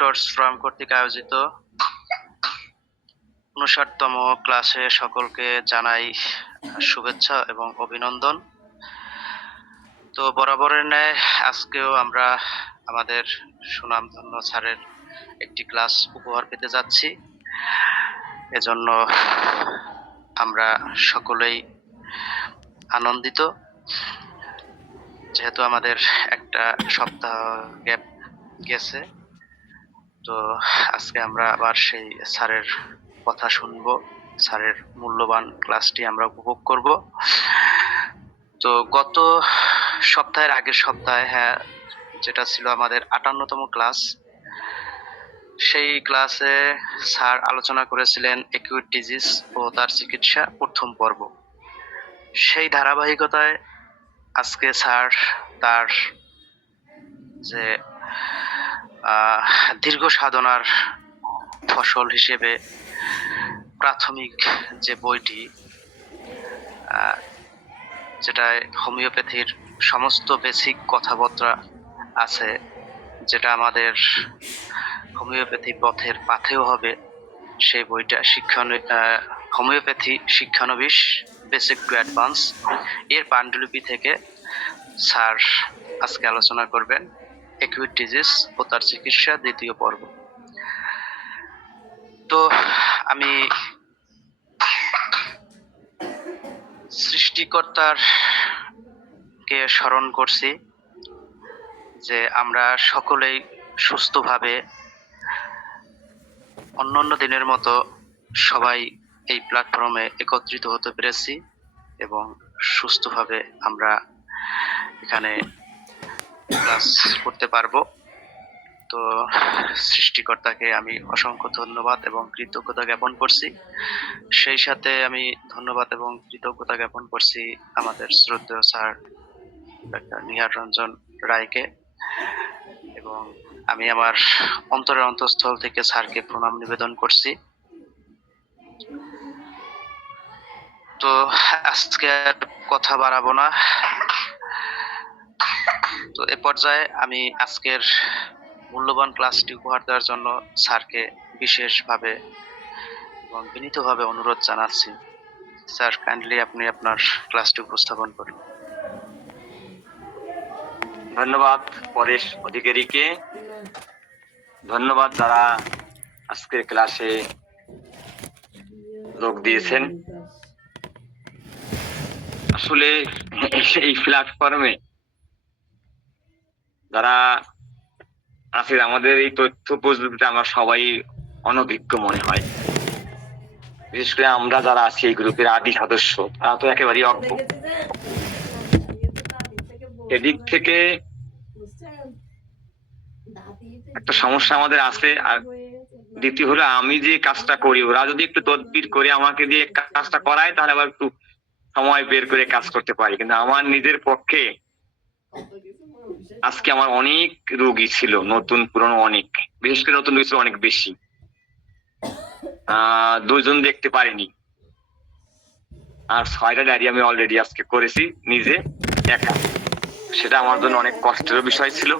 Doctors forum কর্তৃক আয়োজিত ৫৯তম ক্লাসে সকলকে জানাই শুভেচ্ছা এবং অভিনন্দন। তো বরাবরের ন্যায় আজকেও আমরা আমাদের সুনামধন্য স্যারের একটি ক্লাস উপহার পেতে যাচ্ছি। এজন্য আমরা সকলেই আনন্দিত, যেহেতু আমাদের একটা সপ্তাহ গ্যাপ গেছে। তো আজকে আমরা আবার সেই স্যারের কথা শুনবো, স্যারের মূল্যবান ক্লাসটি আমরা উপভোগ করব। তো গত সপ্তাহের আগের সপ্তাহে যেটা ছিল আমাদের ৫৮তম ক্লাস, সেই ক্লাসে স্যার আলোচনা করেছিলেন একিউট ডিজিজ ও তার চিকিৎসা প্রথম পর্ব। সেই ধারাবাহিকতায় আজকে স্যার তার যে দীর্ঘ সাধনার ফসল হিসেবে প্রাথমিক যে বইটি, যেটায় হোমিওপ্যাথির সমস্ত বেসিক কথাবার্তা আছে, যেটা আমাদের হোমিওপ্যাথি পথের পাথেয় হবে, সেই বইটা হোমিওপ্যাথি শিক্ষানবিশ বেসিক টু অ্যাডভান্স এর পাণ্ডুলিপি থেকে স্যার আজকে আলোচনা করবেন একিউট ডিজিজ ও তার চিকিৎসা দ্বিতীয় পর্ব। তো আমি সৃষ্টিকর্তার কে স্মরণ করছি যে আমরা সকলেই সুস্থভাবে অন্যান্য দিনের মতো সবাই এই প্ল্যাটফর্মে একত্রিত হতে পেরেছি এবং সুস্থভাবে আমরা এখানে ক্লাস করতে পারবো। তো সৃষ্টিকর্তাকে আমি অসংখ্য ধন্যবাদ এবং কৃতজ্ঞতা জ্ঞাপন করছি। সেই সাথে আমি ধন্যবাদ এবং কৃতজ্ঞতা জ্ঞাপন করছি আমাদের শ্রদ্ধেয় স্যার ডাক্তার নিহার রঞ্জন রায়কে, এবং আমি আমার অন্তরের অন্তঃস্থল থেকে স্যারকে প্রণাম নিবেদন করছি। তো আজকে আর কথা বাড়াবো না। তো এ পর্যায়ে আমি আজকের মূল্যবান ক্লাসটি উপহার দেওয়ার জন্য স্যারকে বিশেষভাবে এবং বিনীতভাবে অনুরোধ জানাচ্ছি। স্যার, কাইন্ডলি আপনি আপনার ক্লাসটি উপস্থাপন করুন। ধন্যবাদ পরেশ অধিকারীকে, ধন্যবাদ যারা আজকের ক্লাসে যোগ দিয়েছেন। আসলে এই প্ল্যাটফর্মে যারা আছে, আমাদের এই তথ্য প্রযুক্তিতে আমরা সবাই অনভিজ্ঞ মনে হয়। বিশেষ করে আমরা যারা আছি এই গ্রুপের আদি সদস্য, তারা তো একেবারেই অজ্ঞ। এদিক থেকে একটা সমস্যা আমাদের আছে। আর দ্বিতীয় হলো, আমি যে কাজটা করি, ওরা যদি একটু তদবির করে আমাকে দিয়ে কাজটা করায়, তাহলে আবার একটু সময় বের করে কাজ করতে পারি। কিন্তু আমার নিজের পক্ষে আজকে আমার অনেক রোগী ছিল, নতুন পুরনো অনেক, বিশেষ করে নতুন রোগী ছিল অনেক বেশি। 2 জন দেখতে পারিনি, আর 6টা ডায়রি আমি অলরেডি আজকে করেছি নিজে একা। সেটা আমার জন্য অনেক কষ্টের বিষয় ছিল।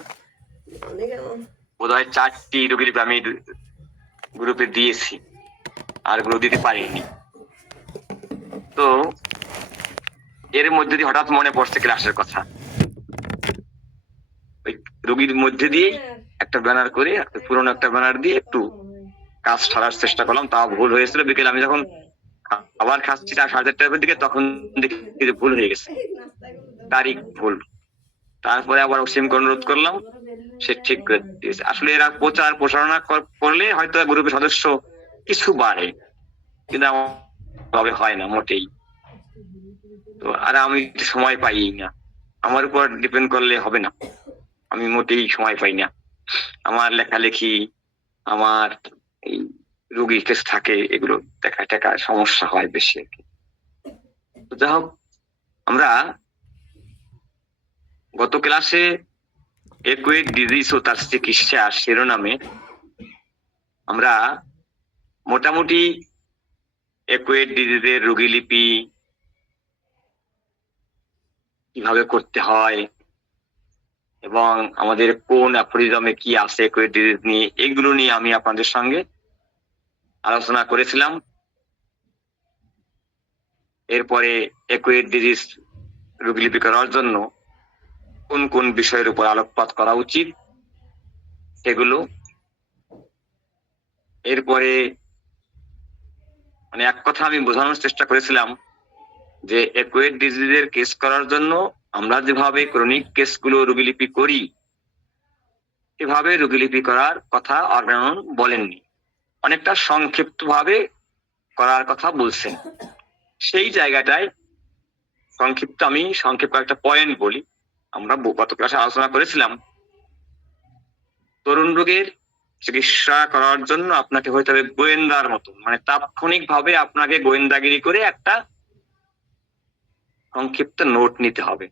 বোধহয় 4টি রোগীর আমি গ্রুপে দিয়েছি, আর গুলো দিতে পারিনি। তো এর মধ্যে দিয়ে হঠাৎ মনে পড়ছে ক্লাসের কথা। ওই রোগীর মধ্যে দিয়ে একটা ব্যানার করে, পুরোনো একটা ব্যানার দিয়ে একটু কাজ সারার চেষ্টা করলাম। তাও ভুল হয়েছিল। বিকেল আমি যখন আবার খাচ্ছি 4:30টার দিকে, তখন দেখি যে ভুল হয়ে গেছে, তারিখ ভুল। তারপরে আবার অসীমকে অনুরোধ করলাম, সে ঠিক করে দিয়েছে। আসলে এরা প্রচার প্রসারণা করলে হয়তো গ্রুপের সদস্য কিছু বাড়ে, কিন্তু ভাবে হয় না মোটেই। তো আর আমি সময় পাই না, আমার উপর ডিপেন্ড করলে হবে না। আমি মোটেই সময় পাই না। আমার লেখালেখি, আমার এই রোগী কেস থাকে, এগুলো দেখা টাকা সমস্যা হয় বেশি আর কি। যাই হোক, আমরা গত ক্লাসে একিউট ডিজিজ ও তার চিকিৎসা শিরোনামে আমরা মোটামুটি একিউট ডিজিজের রোগীলিপি কিভাবে করতে হয়, এবং আমাদের কোন অ্যাফোরিজমে কি আছে একোয়েট ডিজিজ নিয়ে, এগুলো নিয়ে আমি আপনাদের সঙ্গে আলোচনা করেছিলাম। এরপরে একোয়েট ডিজিজ রোগীলিপি করার জন্য কোন কোন বিষয়ের উপর আলোকপাত করা উচিত সেগুলো। এরপরে মানে এক কথা আমি বোঝানোর চেষ্টা করেছিলাম যে একোয়েট ডিজিজের কেস করার জন্য আমরা যেভাবে ক্রনিক কেসগুলো রোগীলিপি করি এভাবে রোগীলিপি করার কথা অর্গানন বলেননি, অনেকটা সংক্ষিপ্ত ভাবে করার কথা বলছেন। সেই জায়গাটায় আমি সংক্ষেপ একটা পয়েন্ট বলি। আমরা গত ক্লাসে আলোচনা করেছিলাম তরুণ রোগের চিকিৎসা করার জন্য আপনাকে হইতে হবে গোয়েন্দার মতো, মানে তাৎক্ষণিক ভাবে আপনাকে গোয়েন্দাগিরি করে একটা সংক্ষিপ্ত নোট নিতে হবে।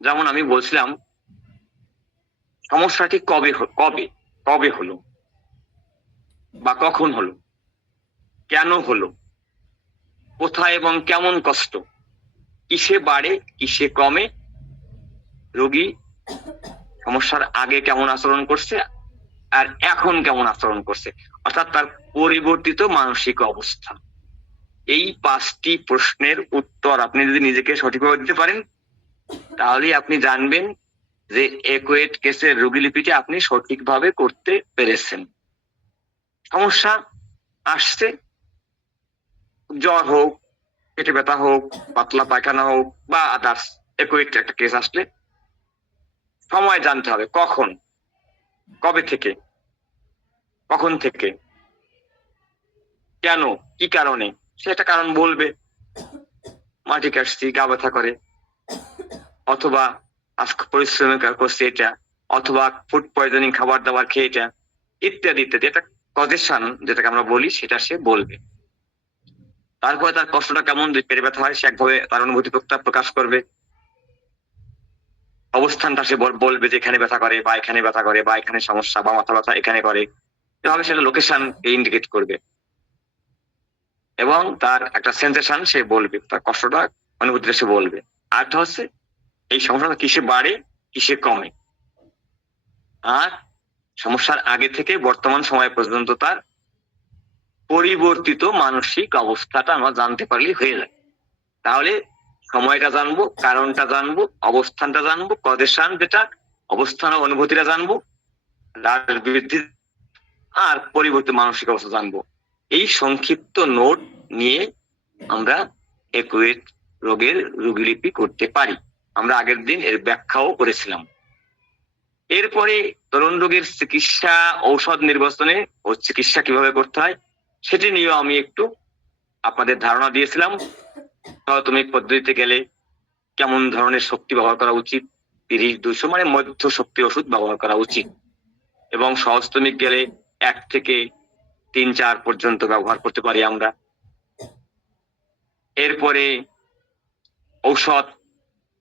যেমন আমি বলছিলাম সমস্যাটি কবে কবে হলো বা কখন হলো, কেন হলো, কোথায় এবং কেমন কষ্ট, কিসে বাড়ে কিসে কমে, রোগী সমস্যার আগে কেমন আচরণ করছে আর এখন কেমন আচরণ করছে, অর্থাৎ তার পরিবর্তিত মানসিক অবস্থা। এই 5টি প্রশ্নের উত্তর আপনি যদি নিজেকে সঠিকভাবে দিতে পারেন তাহলে আপনি জানবেন যে একোয়েট কেসের রোগীলিপিটি আপনি সঠিকভাবে করতে পেরেছেন। সমস্যা আসছে, জ্বর হোক, পেটে ব্যথা হোক, পাতলা পায়খানা হোক বা আদার্স একোয়েট একটা কেস আসলে সময় জানতে হবে, কখন, কবে থেকে, কখন থেকে, কেন, কি কারণে, সেটা কারণ বলবে। মাটি কাটছি, গা ব্যথা করে, অথবা আজকে পরিশ্রম করছে এটা, অথবা ফুড পয়জনিং খাবার দাবার খেয়ে এটা, ইত্যাদি ইত্যাদি। এটা কজেশন যেটাকে আমরা বলি সেটা সে বলবে। তারপরে তার কষ্টটা কেমন, যদি পেটে ব্যথা হয় সে একভাবে তার অনুভূতি প্রকাশ করবে, অবস্থানটা সে বলবে যে এখানে ব্যথা করে বা এখানে ব্যথা করে বা এখানে সমস্যা বা মাথা ব্যথা এখানে করে, এভাবে সেটা লোকেশন ইন্ডিকেট করবে এবং তার একটা সেন্সেশন সে বলবে, তার কষ্টটা অনুভূতিটা সে বলবে। আরেকটা হচ্ছে এই সমস্যাটা কিসে বাড়ে কিসে কমে, আর সমস্যার আগে থেকে বর্তমান সময় পর্যন্ত তার পরিবর্তিত মানসিক অবস্থাটা আমরা জানতে পারলেই হয়ে যায়। তাহলে সময়টা জানবো, কারণটা জানবো, অবস্থানটা জানবো, কজেশন যেটা অবস্থান ও অনুভূতিটা জানবো, রাগ বৃদ্ধি আর পরিবর্তিত মানসিক অবস্থা জানবো। এই সংক্ষিপ্ত নোট নিয়ে আমরা একোয়েট রোগের রোগীলিপি করতে পারি। আমরা আগের দিন এর ব্যাখ্যাও করেছিলাম। এরপরে তরুণ রোগের চিকিৎসা, ঔষধ নির্বাচনে ও চিকিৎসা কিভাবে করতে হয় সেটি নিয়েও আমি একটু আপনাদের ধারণা দিয়েছিলাম। প্রাথমিক পদ্ধতিতে গেলে কেমন ধরনের শক্তি ব্যবহার করা উচিত, 30-200 মানে মধ্য শক্তি ওষুধ ব্যবহার করা উচিত, এবং সহজতমিক গেলে 1 থেকে 3-4 পর্যন্ত ব্যবহার করতে পারি আমরা। এরপরে ঔষধ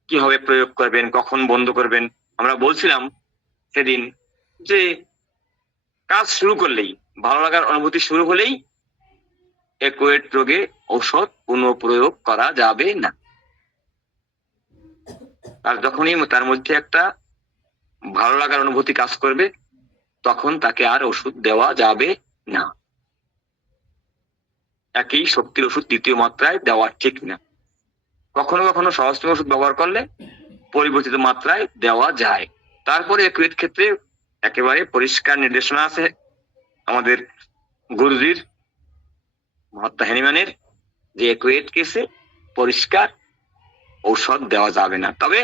কিভাবে প্রয়োগ করবেন, কখন বন্ধ করবেন। আমরা বলছিলাম সেদিন যে কাজ শুরু করলেই, ভালো লাগার অনুভূতি শুরু হলেই একোয়েট রোগে ঔষধ পুনঃপ্রয়োগ করা যাবে না। আর যখনই তার মধ্যে একটা ভালো লাগার অনুভূতি কাজ করবে তখন তাকে আর ওষুধ দেওয়া যাবে না। একই শক্তির ওষুধ দ্বিতীয় মাত্রায় দেওয়া ঠিক না। কখনো কখনো সহজতম ওষুধ ব্যবহার করলে পরিবর্তিত মাত্রায় দেওয়া যায়। তারপরে একোয়েট ক্ষেত্রে একেবারে পরিষ্কার নির্দেশনা আছে আমাদের গুরুজির, মহাত্মা হ্যানিম্যানের, যে একোয়েট কেসে পরিষ্কার ঔষধ দেওয়া যাবে না। তবে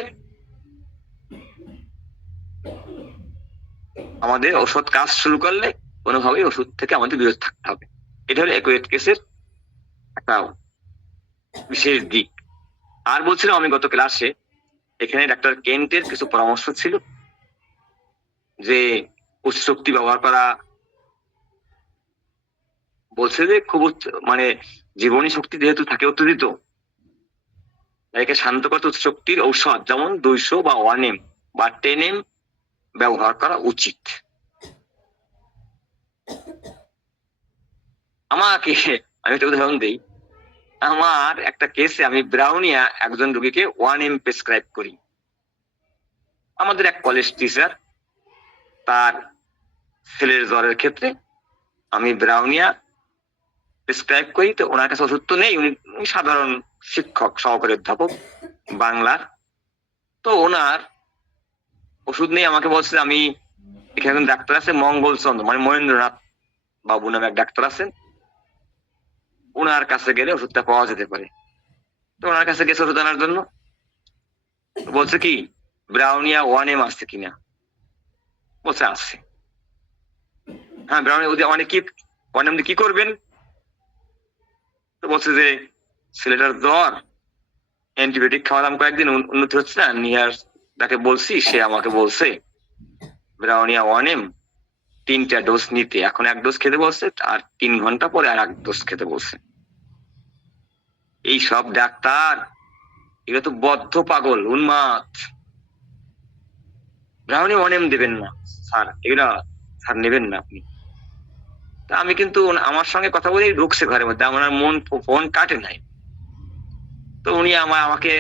আমাদের ওষুধ কাজ শুরু করলে কোনোভাবেই ওষুধ থেকে আমাদের বিরত থাকতে হবে। এটা হলো একোয়েট কেসের একটা বিশেষ দিক। আর বলছিলাম আমি গত ক্লাসে, এখানে ডাক্তার কেন্টের কিছু পরামর্শ ছিল যে উচ্চ শক্তি ব্যবহার করা, বলছে যে খুব মানে জীবনী শক্তি যেহেতু থাকে উত্তেজিত, একে শান্ত করতে উচ্চ শক্তির ঔষধ যেমন 200 বা 1M বা 10M ব্যবহার করা উচিত। আমাকে আমি একটা উদাহরণ দিই। আমার একটা কেসে আমি ব্রাউনিয়া একজন রোগীকে 1M প্রেসক্রাইব করি। আমাদের এক কলেজ টিচার, তার ছেলের জ্বরের ক্ষেত্রে আমি ব্রাউনিয়া প্রেসক্রাইব করি। তো ওনার কাছে ওষুধ তো নেই, উনি সাধারণ শিক্ষক, সহকারী অধ্যাপক বাংলার। তো ওনার ওষুধ নেই, আমাকে বলছে আমি এখানে একজন ডাক্তার আছে মঙ্গল চন্দ্র, মানে মহেন্দ্রনাথ বাবু নামে এক ডাক্তার আছেন, ওনার কাছে গেলে ওষুধটা পাওয়া যেতে পারে। তো ওনার কাছে গেছে ওষুধ আনার জন্য। বলছে কি ব্রাউনিয়া 1M আছে কিনা, বলছে আছে। হ্যাঁ, ব্রাউনিয়া অনেক কি 1M কি করবেন? তো বলছে যে ছেলেটার জ্বর, অ্যান্টিবায়োটিক খাওয়ালাম কয়েকদিন, উন্নতি হচ্ছে না, নিয়ার তাকে বলছি, সে আমাকে বলছে ব্রাউনিয়া 1M 3টা ডোজ নিতে। এখন 1 ডোজ খেতে বলছে, আর 3 ঘন্টা পরে আর 1 ডোজ খেতে বলছে। এই সব ডাক্তার এগুলো তো বদ্ধ পাগল, উন্মাদ। ব্রাউনিয়া 1M দেবেন না স্যার, এগুলা স্যার নেবেন না আপনি। তা আমি কিন্তু আমার সঙ্গে কথা বলেই ঢুকছে ঘরের মধ্যে, আমার মন ফোন কাটে নাই। তো উনি আমাকে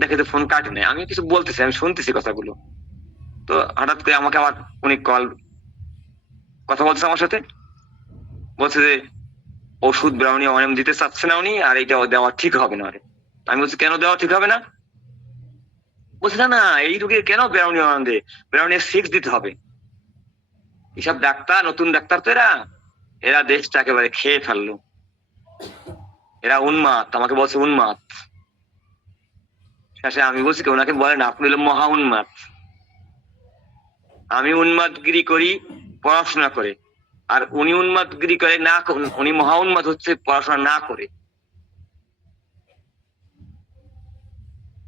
দেখে তো ফোন কাটে নাই, আমি কিছু বলতেছি, আমি শুনতেছি কথাগুলো। তো হঠাৎ করে আমাকে আবার উনি কথা বলছে আমার সাথে, বলছে যে ওষুধ ব্রাউনিয়া 1M দিতে চাচ্ছে না উনি, আর এটা দেওয়া ঠিক হবে না। আমি বলছি কেন দেওয়া ঠিক হবে না? বলছে না না, এই রোগীর কেন ব্রাউনিয়া 1M দেয়, ব্রাউনিয়া 6 দিতে হবে। এসব ডাক্তার, নতুন ডাক্তার তো এরা দেশটা একেবারে খেয়ে ফেললো, এরা উন্মাদ, আমাকে বলছে উন্মাদ। শেষে আমি বলছি কি ওনাকে বলেন আপনি হলো মহা উন্মাদ। আমি উন্মাদগিরি করি পড়াশোনা করে, আর উনি উন্মাদগিরি করে না, উনি মহা উন্মাদ হচ্ছে পড়াশোনা না করে।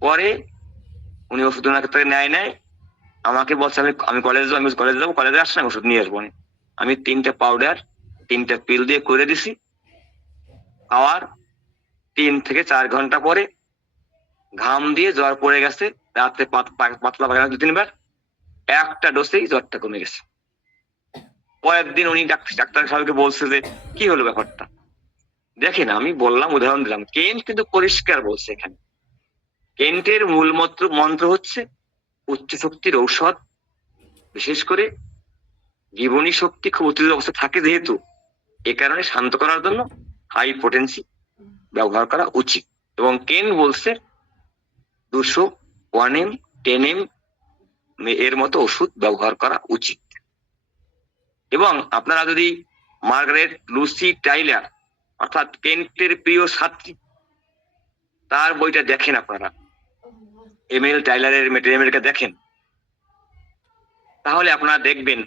পরে উনি ওষুধ ওনার থেকে নেয়, আমাকে বলছে আমি কলেজে যাবো, আমি কলেজে যাবো, কলেজে আসলে ওষুধ নিয়ে আসবো। আমি 3টা পাউডার 3টা পিল দিয়ে করে দিছি। খাওয়ার 3 থেকে 4 ঘন্টা পরে ঘাম দিয়ে জ্বর পড়ে গেছে, রাতে পাতলা পায়খানা 2-3 বার, 1টা ডোজেই জ্বরটা কমে গেছে। পরের দিন উনি ডাক্তার সাহেবকে বলছে যে কি হলো ব্যাপারটা। দেখেন, আমি বললাম, উদাহরণ দিলাম, কেন্ট কিন্তু পরিষ্কার বলছে এখানে, কেন্টের মূল মন্ত্র হচ্ছে উচ্চ শক্তির ঔষধ, বিশেষ করে জীবনী শক্তি খুব উত্তেজিত অবস্থা থাকে যেহেতু, এ কারণে শান্ত করার জন্য হাই পোটেন্সি ব্যবহার করা উচিত। এবং কেন্ট বলছে 200, 1M, 10M এর মতো ওষুধ ব্যবহার করা উচিত। এবং আপনারা যদি মার্গারেট লুসি টাইলার, অর্থাৎ কেন্টের প্রিয় ছাত্রী, তার বইটা দেখেন, আপনারা এমএল টাইলারের মেটেরিয়ালটা দেখেন, তাহলে আপনারা দেখবেন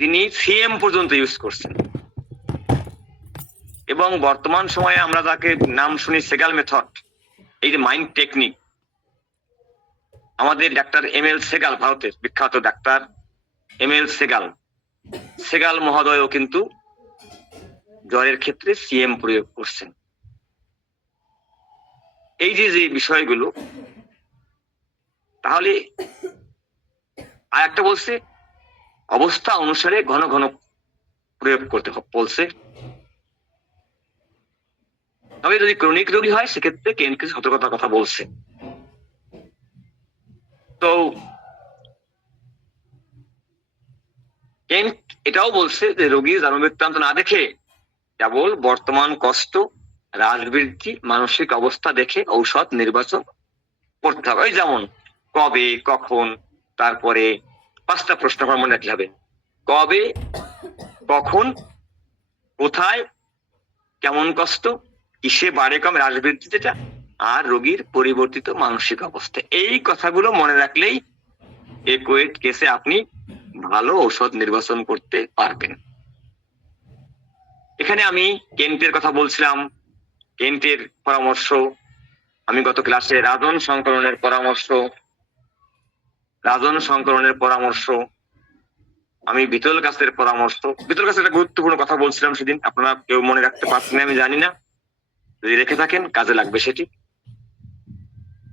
তিনি সিএম পর্যন্ত ইউজ করছেন। এবং বর্তমান সময়ে আমরা যাকে নাম শুনি সেগাল মেথড, এই যে মাইন্ড টেকনিক, আমাদের ডাক্তার ML সেগাল, ভারতের বিখ্যাত ডাক্তার ML সেগাল মহোদয়ও কিন্তু জ্বরের ক্ষেত্রে সিএম প্রয়োগ করছেন। এই যে বিষয়গুলো, তাহলে আর একটা বলছে অবস্থা অনুসারে ঘন ঘন প্রয়োগ করতে বলছে। তবে যদি ক্রনিক রোগী হয় সেক্ষেত্রে কেন্টকে সতর্কতার কথা বলছে। তো কেন্ট এটাও বলছে যে রোগীর জন্মবৃত্তান্ত না দেখে কেবল বর্তমান কষ্ট, রাজবৃদ্ধি, মানসিক অবস্থা দেখে ঔষধ নির্বাচন করতে হবে। ওই যেমন কবে, কখন, তারপরে 5টা প্রশ্ন মনে রাখতে হবে। কবে, কখন, কোথায়, কেমন কষ্ট, কিসে বাড়ে কমে রাজবৃদ্ধি যেটা, আর রোগীর পরিবর্তিত মানসিক অবস্থা। এই কথাগুলো মনে রাখলেই একুয়েট কেসে আপনি ভালো ঔষধ নির্বাচন করতে পারবেন। এখানে আমি কেন্টের কথা বলছিলাম, কেন্টের পরামর্শ, আমি গত ক্লাসে রাজন সংকলনের পরামর্শ, আমি বিতল গাছের পরামর্শ, বিতল গাছের একটা গুরুত্বপূর্ণ কথা বলছিলাম সেদিন, আপনারা কেউ মনে রাখতে পারছেন আমি জানি না, যদি রেখে থাকেন কাজে লাগবে সেটি।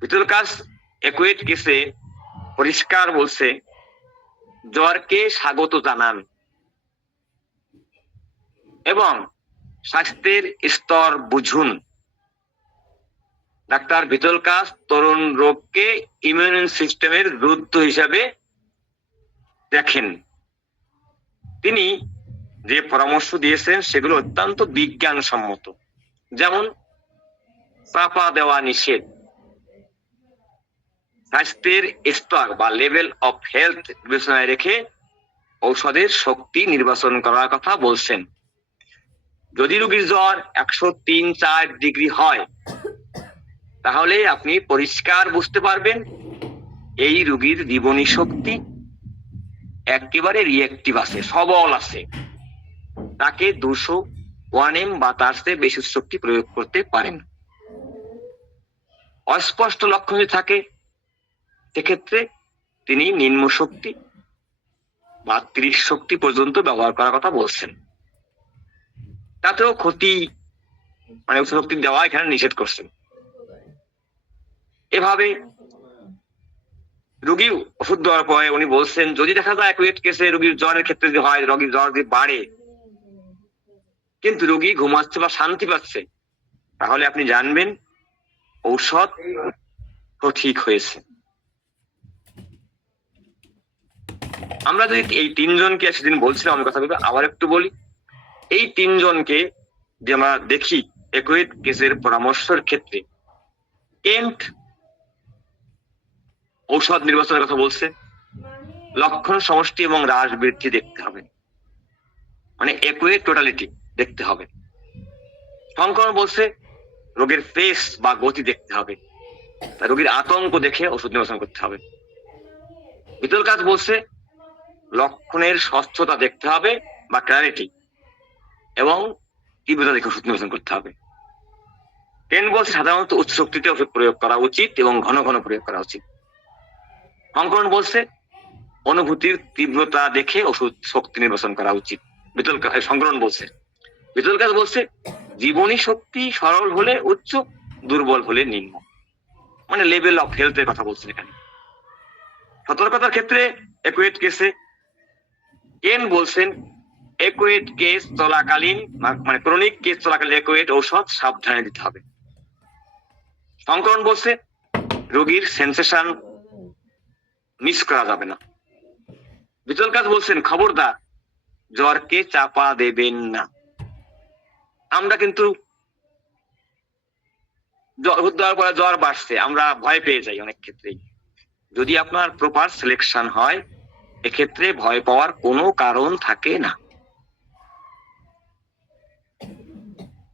বিতল গাছ একুয়েট কেসে পরিষ্কার বলছে জ্বরকে স্বাগত জানান এবং স্বাস্থ্যের স্তর বুঝুন। ডাক্তার বিতলকাস তরুণ রোগকে ইমিউন সিস্টেমের যুদ্ধ হিসাবে দেখেন। তিনি যে পরামর্শ দিয়েছেন সেগুলো অত্যন্ত বিজ্ঞানসম্মত। যেমন চাপা দেওয়া নিষেধ, স্বাস্থ্যের স্তর বা লেভেল অফ হেলথ বিবেচনায় রেখে ঔষধের শক্তি নির্বাচন করার কথা বলছেন। যদি রোগীর জ্বর 103-4 ডিগ্রি হয়, তাহলে আপনি পরিষ্কার বুঝতে পারবেন এই রোগীর জীবনী শক্তি একেবারে রিয়েক্টিভ আছে, সবল আছে। তাকে 201 বা তার চেয়ে বেশি শক্তি প্রয়োগ করতে পারেন। অস্পষ্ট লক্ষণ যদি থাকে, সেক্ষেত্রে তিনি নিম্ন শক্তি বা 30 শক্তি পর্যন্ত ব্যবহার করার কথা বলছেন। তাতেও ক্ষতি, মানে উচ্চ শক্তি দেওয়া এখানে নিষেধ করছেন। এভাবে রোগী ওষুধ দেওয়ার পরে উনি বলছেন, যদি দেখা যায় অ্যাকুয়েট কেসে রোগীর জ্বরের ক্ষেত্রে যদি হয়, রোগীর জ্বর যদি বাড়ে কিন্তু রোগী ঘুমাচ্ছে বা শান্তি পাচ্ছে, তাহলে আপনি জানবেন ঔষধ ঠিক হয়েছে। আমরা যদি এই 3 জনকে সেদিন বলছিলাম, আমি কথা বলবো আবার একটু বলি। এই 3 জনকে যে আমরা দেখি অ্যাকুয়েট কেসের পরামর্শের ক্ষেত্রে কেন্ট ঔষধ নির্বাচনের কথা বলছে, লক্ষণ সমষ্টি এবং হ্রাস বৃদ্ধি দেখতে হবে, মানে অ্যাকুয়েট টোটালিটি দেখতে হবে। সংক্রমণ বলছে রোগের ফেস বা গতি দেখতে হবে, রোগীর আতঙ্ক দেখে ওষুধ নির্বাচন করতে হবে। বিতলকাস বলছে লক্ষণের স্বচ্ছতা দেখতে হবে বা ক্ল্যারিটি, এবং তীব্রতা দেখে ওষুধ নির্বাচন করতে হবে। কেন্ট বলছে সাধারণত উচ্চ শক্তিতে ওষুধ প্রয়োগ করা উচিত এবং ঘন ঘন প্রয়োগ করা উচিত। সংক্রমণ বলছে অনুভূতির তীব্রতা দেখে ওষুধ শক্তি নির্বাচন করা উচিত। সংক্রমণ বলছে। বিতলকাস বলছে জীবনী শক্তি সরল হলে উচ্চ, দুর্বল হলে নিম্ন, মানে লেভেল অফ হেলথ এর কথা বলছেন এখানে। সতর্কতার ক্ষেত্রে অ্যাকুয়েট কেসে কেন্ট বলছেন অ্যাকুয়েট কেস চলাকালীন, মানে ক্রনিক কেস চলাকালীন অ্যাকুয়েট ঔষধ সাবধানে দিতে হবে। সংক্রমণ বলছে রোগীর সেন্সেশন মিস করা যাবে না। বিতলকাস বলছেন খবরদার জ্বরকে চাপা দেবেন না। আমরা কিন্তু ওষুধ দেওয়ার পরে জ্বর বাড়ছে, আমরা ভয় পেয়ে যাই অনেক ক্ষেত্রেই। যদি আপনার প্রপার সিলেকশন হয়, এক্ষেত্রে ভয় পাওয়ার কোনো কারণ থাকে না।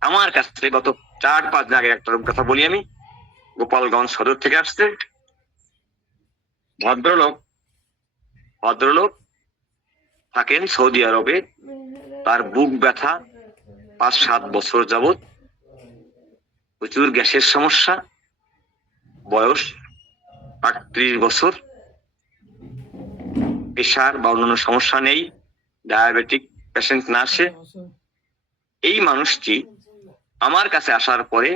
আমার কাছে গত 4-5 দিন আগে একটা কথা বলি আমি। গোপালগঞ্জ সদর থেকে আসছে ভদ্রলোক থাকেন সৌদি আরবে। তার বুক ব্যথা 5-7 বছর যাবত, প্রচুর গ্যাসের সমস্যা, বয়স 38 বছর, প্রেশার বা অন্যান্য সমস্যা নেই, ডায়াবেটিক পেশেন্ট না সে। এই মানুষটি আমার কাছে আসার পরে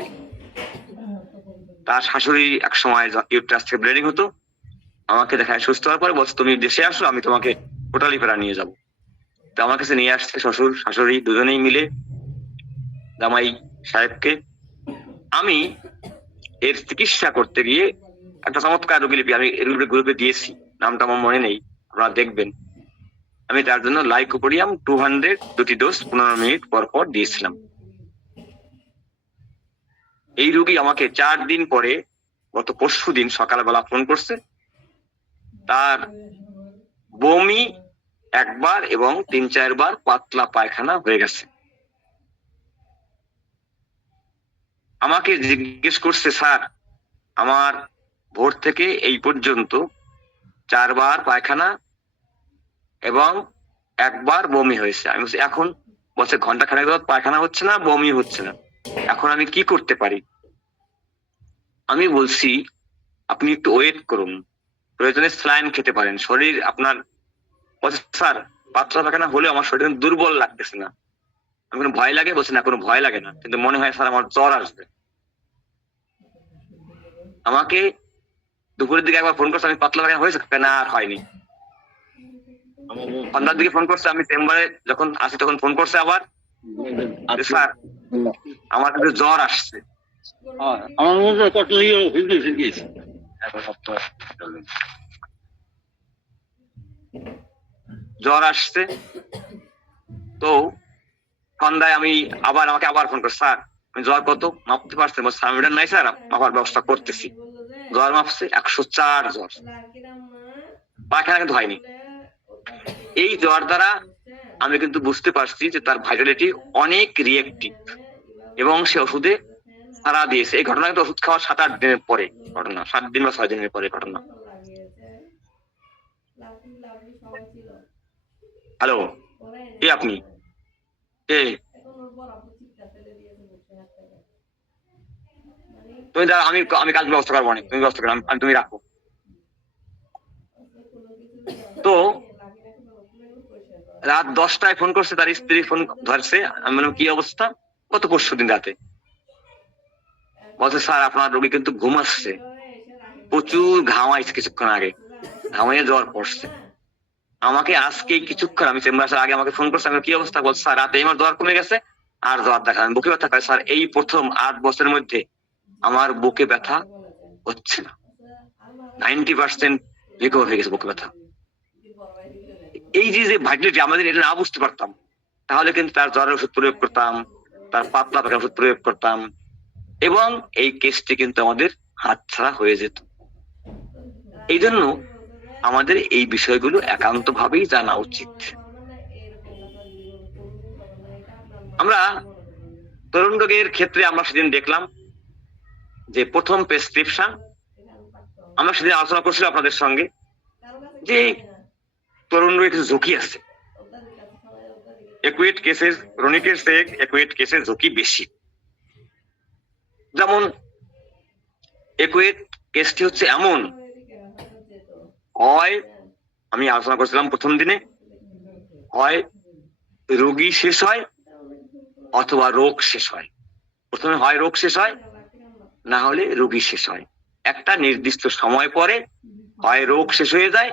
তার শাশুড়ি এক সময় ইউট্রাস থেকে ব্লিডিং হতো, আমাকে দেখায় সুস্থ হওয়ার পরে বলছে তুমি দেশে আসো, আমি তোমাকে টোটালি ফেরা নিয়ে যাবো। তো আমার কাছে নিয়ে আসছে শ্বশুর শাশুড়ি দুজনেই মিলে জামাই সাহেবকে। আমি এর চিকিৎসা করতে গিয়ে একটা চমৎকার রোগীলিপি আমি এর গ্রুপে দিয়েছি, নামটা আমার মনে নেই, আপনারা দেখবেন। আমি তার জন্য লাইকোপোডিয়াম 200 2টি ডোজ 15 মিনিট পর পর দিয়েছিলাম। এই রোগী আমাকে 4 দিন পরে গত পরশুদিন সকালবেলা ফোন করছে। তার বমি একবার এবং 3-4 বার পাতলা পায়খানা হয়ে গেছে। আমাকে জিজ্ঞেস করছে, স্যার আমার ভোর থেকে এই পর্যন্ত 4 বার পায়খানা এবং একবার বমি হয়েছে। আমি বলছি এখন? বলছে ঘন্টা খানেক যাবত পায়খানা হচ্ছে না, বমি হচ্ছে না, এখন আমি কি করতে পারি? আমি বলছি আপনি একটু ওয়েট করুন, প্রয়োজনে স্যালাইন খেতে পারেন, শরীর আপনার। বলছে স্যার পাতলা পায়খানা হলে আমার শরীর দুর্বল লাগতেছে না, আমি কোনো ভয় লাগে? বলছে না কোনো ভয় লাগে না, কিন্তু মনে হয় স্যার আমার জ্বর আসবে। আমাকে দুপুরের দিকে একবার ফোন করছে, আমি পাতলা পায়খানা হয়েছে না, আর হয়নি। সন্ধ্যার দিকে ফোন করছে, আমি চেম্বারে যখন আসি তখন ফোন করছে আবার, স্যার আমার কিন্তু জ্বর আসছে। আমার মনে হয় কত ফিটনেস গিয়েছে এখন সপ্তাহ জ্বর আসছে, তো সন্ধ্যায় আমাকে আবার ফোন করে, স্যার আমি জ্বর কত মাপতে পারছেন? থার্মোমিটার নাই স্যার, মাপার ব্যবস্থা করতেছি। জ্বর মাপছে 104 জ্বর, পায়খানা কিন্তু হয়নি। এই জ্বর দ্বারা আমি কিন্তু বুঝতে পারছি যে তার ভাইটালিটি অনেক রিয়েক্টিভ এবং সে ওষুধে সারা দিয়েছে। এই ঘটনা কিন্তু ওষুধ খাওয়ার 7-8 দিনের পরে ঘটনা, 7 দিন বা 6 দিনের পরে ঘটনা। হ্যালো, কে আপনি? কে তুমি? আমি কাজ ব্যবস্থা করবো অনেক, তুমি ব্যবস্থা করো, তুমি রাখো। তো রাত 10টায় ফোন করছে, তার স্ত্রী ফোন ধরছে। আমি বললাম কি অবস্থা? কত পরশু দিন রাতে? বলছে স্যার আপনার রোগী কিন্তু ঘুমাচ্ছে, প্রচুর ঘামাইছে কিছুক্ষণ আগে, ঘামাইয়ে জ্বর পড়ছে। আমাকে আজকে কিছুক্ষণ, আমি চেম্বার আসার আগে আমাকে ফোন করছে। আমি কি অবস্থা? বলছে স্যার রাতে আমার জ্বর কমে গেছে, আর জ্বর দেখা বুকে ব্যথা করে স্যার, এই প্রথম 8 বছরের মধ্যে আমার বুকে ব্যথা হচ্ছে না, 90% রিকভার হয়ে গেছে বুকে ব্যথা। এই যে ভাইটালিটি, আমাদের এটা না বুঝতে পারতাম, তাহলে কিন্তু তার জ্বরের ওষুধ প্রয়োগ করতাম, তার পাতলা পাখার ওষুধ প্রয়োগ করতাম, এবং এই কেসটি কিন্তু আমাদের হাতছাড়া হয়ে যেত। এই জন্য আমাদের এই বিষয়গুলো একান্ত ভাবেই জানা উচিত। আমরা তরুণ রোগের ক্ষেত্রে আমরা সেদিন দেখলাম যে প্রথম প্রেসক্রিপশন, আমরা সেদিন আলোচনা করছিলাম আপনাদের সঙ্গে যে তরুণ রোগের ঝুঁকি আছে, একুয়েট কেসের, ক্রনিকের চেয়ে একুয়েট কেসের ঝুঁকি বেশি। যেমন একুয়েট কেসটি হচ্ছে এমন হয়, আমি আলোচনা করছিলাম প্রথম দিনে, হয় রোগী শেষ হয় অথবা রোগ শেষ হয়। প্রথমে হয় রোগ শেষ হয়, না হলে রোগী শেষ হয়। একটা নির্দিষ্ট সময় পরে হয় রোগ শেষ হয়ে যায়,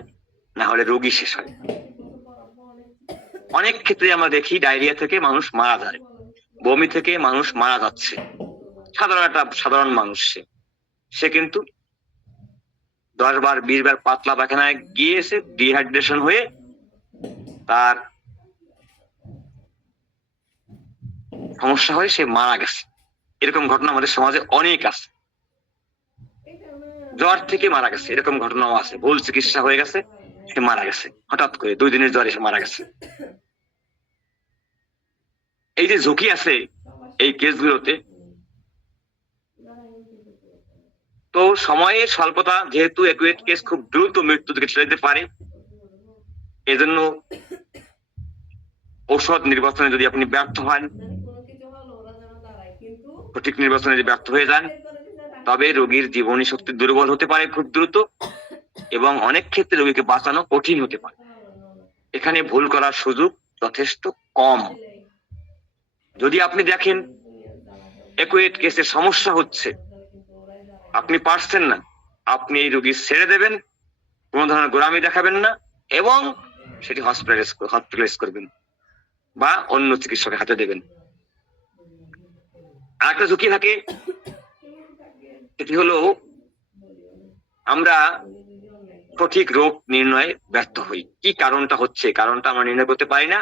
না হলে রোগী শেষ হয়। অনেক ক্ষেত্রে আমরা দেখি ডায়রিয়া থেকে মানুষ মারা যায়, বমি থেকে মানুষ মারা যাচ্ছে। সাধারণ মানুষ, সে কিন্তু 10 বার 20 বার পাতলা পায়খানায় গিয়েছে, ডিহাইড্রেশন হয়ে তার সমস্যা হয়ে সে মারা গেছে। এরকম ঘটনা আমাদের সমাজে অনেক আছে। জ্বর থেকে মারা গেছে, এরকম ঘটনাও আছে। ভুল চিকিৎসা হয়ে গেছে, সে মারা গেছে, হঠাৎ করে 2 দিনের জ্বরে সে মারা গেছে। এই যে ঝুঁকি আছে এই কেসগুলোতে, তো সময়ের স্বল্পতা, যেহেতু একুয়েট কেস খুব দ্রুত মৃত্যু দিকে চলে যেতে পারে, এজন্য ঔষধ নির্বাচনে যদি আপনি ব্যর্থ হন, সঠিক নির্বাচনে যদি ব্যর্থ হয়ে যান, তবে রোগীর জীবনী শক্তি দুর্বল হতে পারে খুব দ্রুত, এবং অনেক ক্ষেত্রে রোগীকে বাঁচানো কঠিন হতে পারে। এখানে ভুল করার সুযোগ যথেষ্ট কম। যদি আপনি দেখেন একুয়েট কেসের সমস্যা হচ্ছে, আপনি পারছেন না, আপনি এই রোগী ছেড়ে দেবেন, কোনো ধরনের গোড়ামি দেখাবেন না, এবং সেটি হসপিটালাইজ করবেন বা অন্য চিকিৎসকের হাতে দেবেন। আরেকটা ঝুঁকি থাকে, সেটি হলো আমরা সঠিক রোগ নির্ণয়ে ব্যর্থ হই। কি কারণটা হচ্ছে, কারণটা আমরা নির্ণয় করতে পারি না,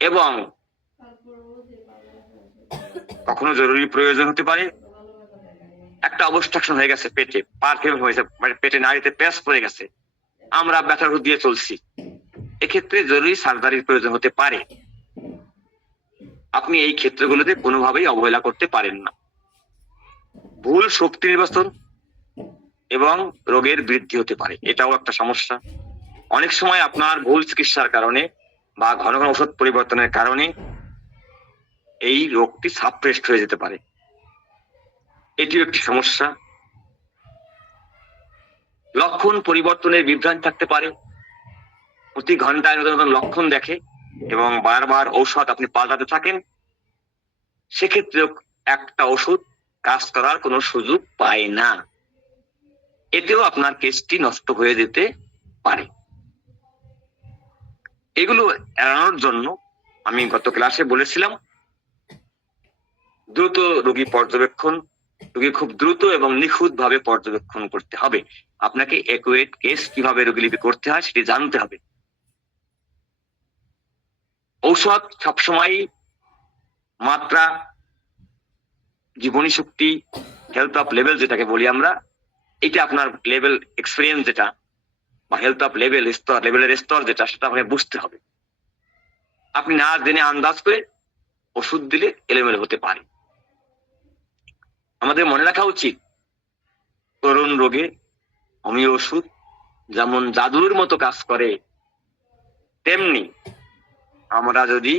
এবং কখনো জরুরি প্রয়োজন হতে পারে, একটা অবস্ট্রাকশন হয়ে গেছে পেটে, পারফিউম হয়েছে, মানে পেটে নাড়িতে প্যাচ পড়ে গেছে, আমরা ব্যথার ওষুধ দিয়ে চলছি, এক্ষেত্রে জরুরি সার্জারির প্রয়োজন হতে পারে। আপনি এই ক্ষেত্রগুলোতে কোনোভাবেই অবহেলা করতে পারেন না। ভুল শক্তি নির্বাচন এবং রোগের বৃদ্ধি হতে পারে, এটাও একটা সমস্যা। অনেক সময় আপনার ভুল চিকিৎসার কারণে বা ঘন ঘন ওষুধ পরিবর্তনের কারণে এই রোগটি সাপ্রেসড হয়ে যেতে পারে, এটিও একটি সমস্যা। লক্ষণ পরিবর্তনের বিভ্রান্তি থাকতে পারে, প্রতি ঘন্টায় নতুন নতুন লক্ষণ দেখে এবং বারবার ঔষধ আপনি পাল্টাতে থাকেন, সেক্ষেত্রে একটা ওষুধ কাজ করার কোনো সুযোগ পায় না, এতেও আপনার কেসটি নষ্ট হয়ে যেতে পারে। এগুলো এড়ানোর জন্য আমি গত ক্লাসে বলেছিলাম দ্রুত রোগী পর্যবেক্ষণ রোগী খুব দ্রুত এবং নিখুঁত ভাবে পর্যবেক্ষণ করতে হবে। আপনাকে অ্যাকুরেট কেস কিভাবে রোগীলিপি করতে হয় সেটি জানতে হবে। ঔষধ সবসময় মাত্রা, জীবনী শক্তি, হেলথ অফ লেভেল যেটাকে বলি আমরা, এটা আপনার লেভেল এক্সপিরিয়েন্স যেটা বা হেলথ অফ লেভেল স্তর, লেভেলের স্তর যেটা, সেটা আপনাকে বুঝতে হবে। আপনি না জেনে আন্দাজ করে ওষুধ দিলে এলোমেলো হতে পারে। আমাদের মনে রাখা উচিত তরুণ রোগে হোমিও ওষুধ যেমন জাদুর মতো কাজ করে, তেমনি আমরা যদি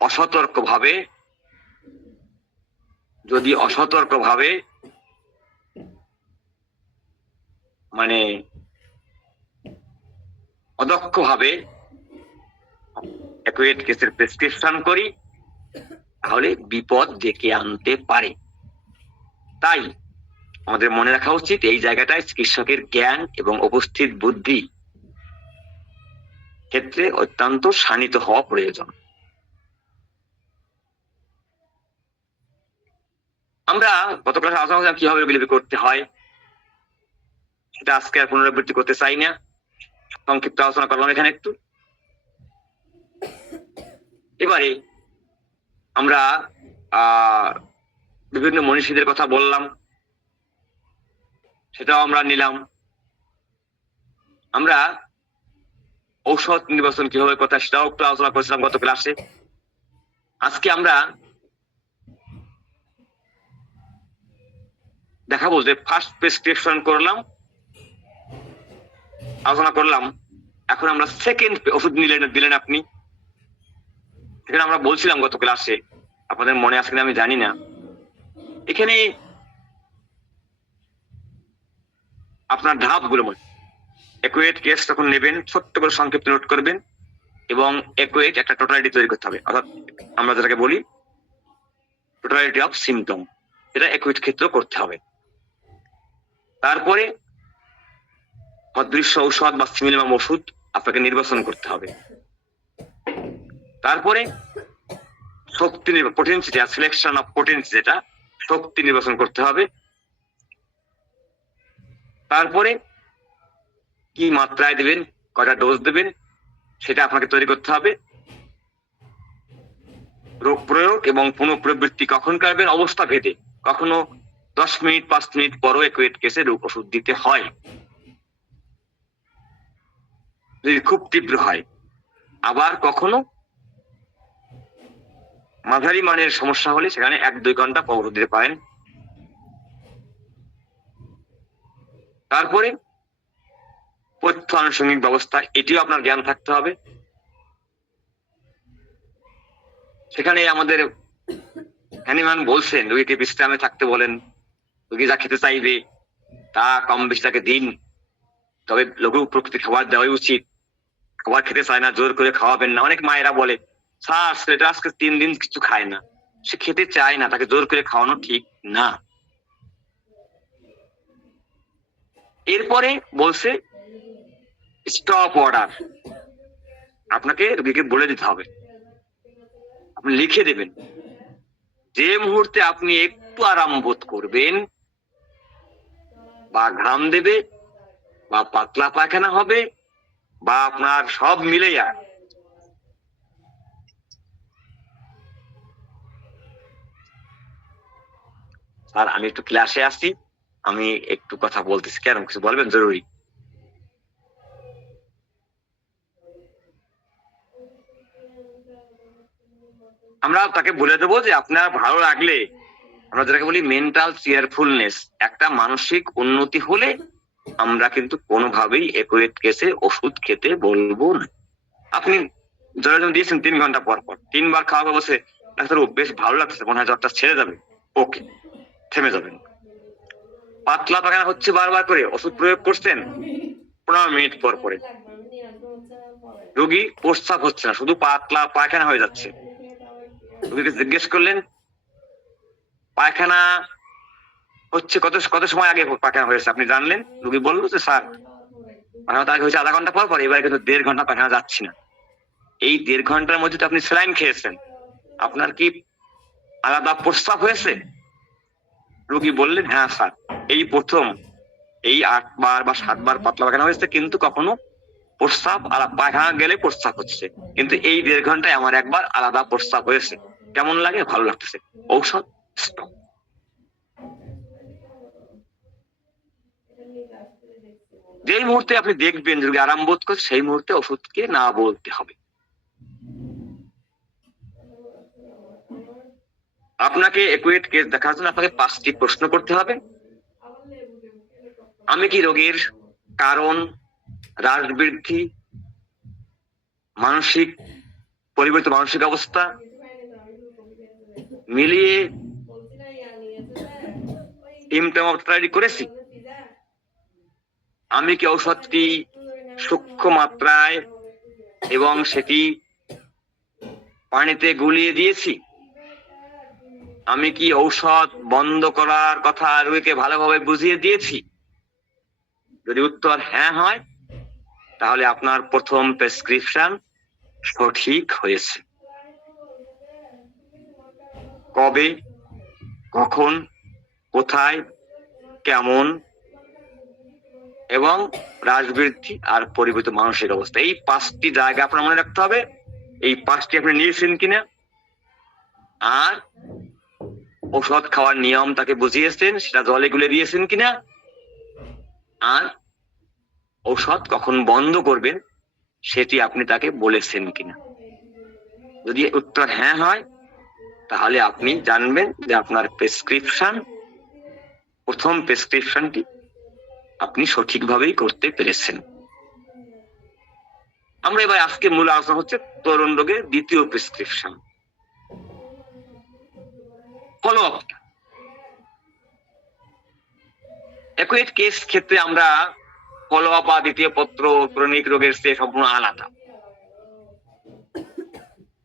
অসতর্ক ভাবে মানে অদক্ষ ভাবে অ্যাকুরেট কেসের প্রেসক্রিপশন করি, তাহলে বিপদ ডেকে আনতে পারে। তাই আমাদের মনে রাখা উচিত এই জায়গাটায় চিকিৎসকের জ্ঞান এবং উপস্থিত বুদ্ধি ক্ষেত্রে অত্যন্ত শানিত হওয়া প্রয়োজন। আমরা গত ক্লাসে আলোচনা করলাম কিভাবে রোগীলিপি করতে হয়, সেটা আজকে আর পুনরাবৃত্তি করতে চাই না, সংক্ষিপ্ত আলোচনা করলাম এখানে একটু। এবারে আমরা বিভিন্ন মনীষীদের কথা বললাম, সেটাও আমরা নিলাম। আমরা ঔষধ নির্বাচন কিভাবে কথা, সেটাও একটু আলোচনা করেছিলাম গত ক্লাসে। আজকে আমরা দেখাবো যে ফার্স্ট প্রেসক্রিপশন আলোচনা করলাম, এখন আমরা সেকেন্ড ওষুধ দিলেন আপনি। এখানে আমরা বলছিলাম গত ক্লাসে, আপনাদের মনে আছে কিনা আমি জানি না, এখানে আপনার ধাপগুলো অ্যাকুরেট কেস যখন নেবেন ছোট্ট করে সংক্ষিপ্ত নোট করবেন, এবং অ্যাকুরেট একটা টোটালিটি তৈরি করতে হবে, অর্থাৎ আমরা যেটাকে বলি টোটালিটি অফ সিমটম, এটা অ্যাকুরেট ক্ষেত্রেও করতে হবে। তারপরে অদৃশ্য ঔষধ বা সিমিলাম ওষুধ আপনাকে নির্বাচন করতে হবে। তারপরে শক্তি পটেন্সিটি, সিলেকশন অফ পটেন্সি, যেটা শক্তি নির্বাচন করতে হবে। তারপরে কি মাত্রায় দেবেন, কয়টা ডোজ দেবেন, সেটা আপনাকে তৈরি করতে হবে। রোগ প্রয়োগ এবং পুনঃপ্রবৃত্তি কখন করবেন অবস্থা ভেদে, কখনো 10 মিনিট 5 মিনিট পরও অ্যাকুরেট কেসে রোগ ওষুধ দিতে হয় যদি খুব তীব্র হয়। আবার কখনো মাঝারি মানের সমস্যা হলে সেখানে 1-2 ঘন্টা পর দিতে পারেন। তারপরে পথ্য আনুষঙ্গিক ব্যবস্থা, এটিও আপনার জ্ঞান থাকতে হবে। সেখানে আমাদের হ্যানিম্যান বলছেন রোগীকে বিশ্রামে থাকতে বলেন, রোগী যা খেতে চাইবে তা কম বেশি তাকে দিন, তবে লঘু প্রকৃতির খাবার দেওয়াই উচিত। খাবার খেতে চায় না, জোর করে খাওয়াবেন না। অনেক মায়েরা বলে স্যার ছেলেটা আজকে 3 দিন কিছু খায় না, সে খেতে চায় না, তাকে জোর করে খাওয়ানো ঠিক না। এরপরে বলছে স্টপ অর্ডার, আপনাকে রোগীকে বলে দিতে হবে, আপনি লিখে দেবেন যে মুহূর্তে আপনি একটু আরাম বোধ করবেন, বা ঘাম দেবে, বা পাতলা পায়খানা হবে, বা আপনার সব মিলেয়া আর আমি একটু ক্লাসে আসছি, আমি একটু কথা বলতেছি, কেন কিছু বলবেন জরুরি? আমরা তাকে বলে দেবো যে আপনার ভালো লাগলে, আমরা যেটাকে বলি মেন্টাল চেয়ারফুলনেস, একটা মানসিক উন্নতি হলে আমরা কিন্তু কোনোভাবেই অ্যাকুরেট কেসে ওষুধ খেতে বলবো না। আপনি জ্বর দিয়েছেন 3 ঘন্টা পর 3 বার খাওয়া বসে ডাক্তার বেশ ভালো লাগছে, মনে হয় জ্বরটা ছেড়ে যাবে, ওকে থেমে যাবেন। পাতলা পায়খানা হচ্ছে বারবার করে, ওষুধ প্রয়োগ করছেন 15 মিনিট পর পরে, রোগী প্রস্রাব হচ্ছে না, শুধু পাতলা পায়খানা হয়ে যাচ্ছে, রোগীকে জিজ্ঞেস করলেন পায়খানা হচ্ছে কত সময় আগে পায়খানা হয়েছে আপনি জানলেন? রোগী বললো যে স্যার পায়খানা আগে হয়েছে আধা ঘন্টা পর, এবারে কিন্তু 1.5 ঘন্টা পায়খানা যাচ্ছি না। এই 1.5 ঘন্টার মধ্যে তো আপনি স্যালাইন খেয়েছেন, আপনার কি আলাদা প্রস্রাব হয়েছে? রোগী বললেন, হ্যাঁ স্যার, এই প্রথম এই 8 বার বা 7 বার পাতলা পায়খানা হয়েছে, কিন্তু কখনো প্রস্রাব আর পায়খানা গেলে প্রস্রাব হচ্ছে, কিন্তু এই 1.5 ঘন্টায় আমার একবার আলাদা প্রস্রাব হয়েছে। কেমন লাগে? ভালো লাগতেছে। ঔষধ স্টপ। যেই মুহূর্তে আপনি দেখবেন যদি আরাম বোধ করছে, সেই মুহূর্তে ওষুধকে না বলতে হবে। আপনাকে একুরেট কেস দেখার জন্য আপনাকে 5টি প্রশ্ন করতে হবে। আমি কি রোগীর কারণ, হ্রাস বৃদ্ধি, মানসিক পরিবর্তিত মানসিক অবস্থা মিলিয়ে সিমটম তৈরি করেছি? আমি কি ঔষধটি সূক্ষ্ম মাত্রায় এবং সেটি পানিতে গুলিয়ে দিয়েছি? আমি কি ঔষধ বন্ধ করার কথা রোগীকে ভালোভাবে বুঝিয়ে দিয়েছি? যদি উত্তর হ্যাঁ হয়, তাহলে আপনার প্রথম প্রেসক্রিপশন সঠিক হয়েছে। কবে, কখন, কোথায়, কেমন এবং হ্রাস বৃদ্ধি আর পরিবর্তিত মানসিক অবস্থা, এই 5টি জায়গা আপনার মনে রাখতে হবে। এই 5টি আপনি নিয়েছেন কিনা, আর ঔষধ খাওয়ার নিয়ম তাকে বুঝিয়েছেন, সেটা জলে গুলে দিয়েছেন কিনা, আর ঔষধ কখন বন্ধ করবেন সেটি আপনি তাকে বলেছেন কিনা। যদি উত্তর হ্যাঁ হয়, তাহলে আপনি জানবেন যে আপনার প্রেসক্রিপশন, প্রথম প্রেসক্রিপশনটি আপনি সঠিকভাবেই করতে পেরেছেন। আমরা এবার আজকে মূল আলোচনা হচ্ছে তরুণ রোগের দ্বিতীয় prescription, follow up. Accurate case ক্ষেত্রে আমরা ফলো আপ বা দ্বিতীয় পত্র ক্রনিক রোগের চেয়ে সম্পূর্ণ আলাদা।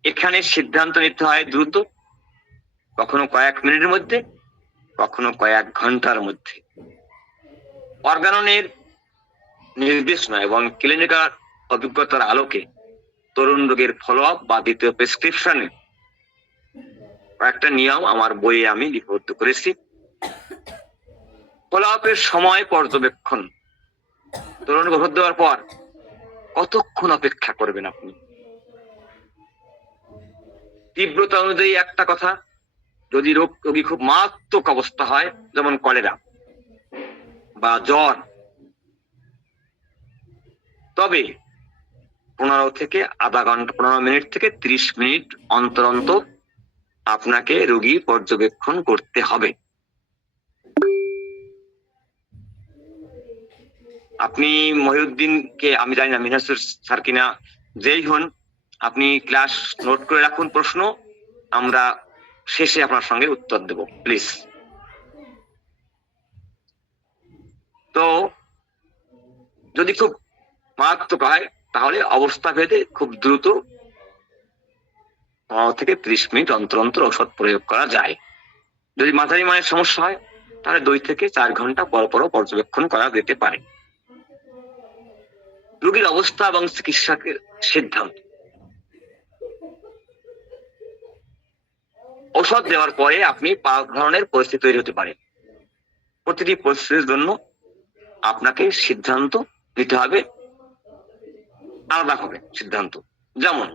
এখানে সিদ্ধান্ত নিতে হয় দ্রুত, কখনো কয়েক মিনিটের মধ্যে, কখনো কয়েক ঘন্টার মধ্যে। অর্গাননের নির্দেশনা এবং ক্লিনিক্যাল অভিজ্ঞতার আলোকে তরুণ রোগের ফলো আপ বা দ্বিতীয় প্রেসক্রিপশনে কয়েকটা নিয়ম আমার বইয়ে আমি লিপিবদ্ধ করেছি। ফলো আপের সময় পর্যবেক্ষণ। তরুণ রোগ ওষুধ দেওয়ার পর কতক্ষণ অপেক্ষা করবেন আপনি? তীব্রতা অনুযায়ী একটা কথা, যদি রোগী খুব মারাত্মক অবস্থা হয়, যেমন কলেরা বা জ্বর, তবে 15 থেকে আধা ঘন্টা, 15 মিনিট থেকে 30 মিনিট অন্তর অন্তর আপনাকে রোগী পর্যবেক্ষণ করতে হবে। আপনি মহিউদ্দিনকে, আমি জানি না মিনাসুর স্যার কিনা, যেই হন, আপনি ক্লাস নোট করে রাখুন প্রশ্ন, আমরা শেষে আপনার সঙ্গে উত্তর দেব, প্লিজ। তো যদি খুব মারাত্মক হয়, তাহলে অবস্থা ভেদে খুব দ্রুত 15 থেকে 30 মিনিট অন্তর অন্তর ঔষধ প্রয়োগ করা যায়। যদি মাঝারি মানের সমস্যা হয়, তাহলে 2 থেকে 4 ঘন্টা পর পর পর্যবেক্ষণ করা যেতে পারে। রোগীর অবস্থা এবং চিকিৎসকের সিদ্ধান্ত। ঔষধ দেওয়ার পরে আপনি 5 ধরনের পরিস্থিতি তৈরি হতে পারে। প্রতিটি পরিস্থিতির জন্য আপনাকে সিদ্ধান্ত নিতে হবে, আলাদা হবে সিদ্ধান্ত। যেমন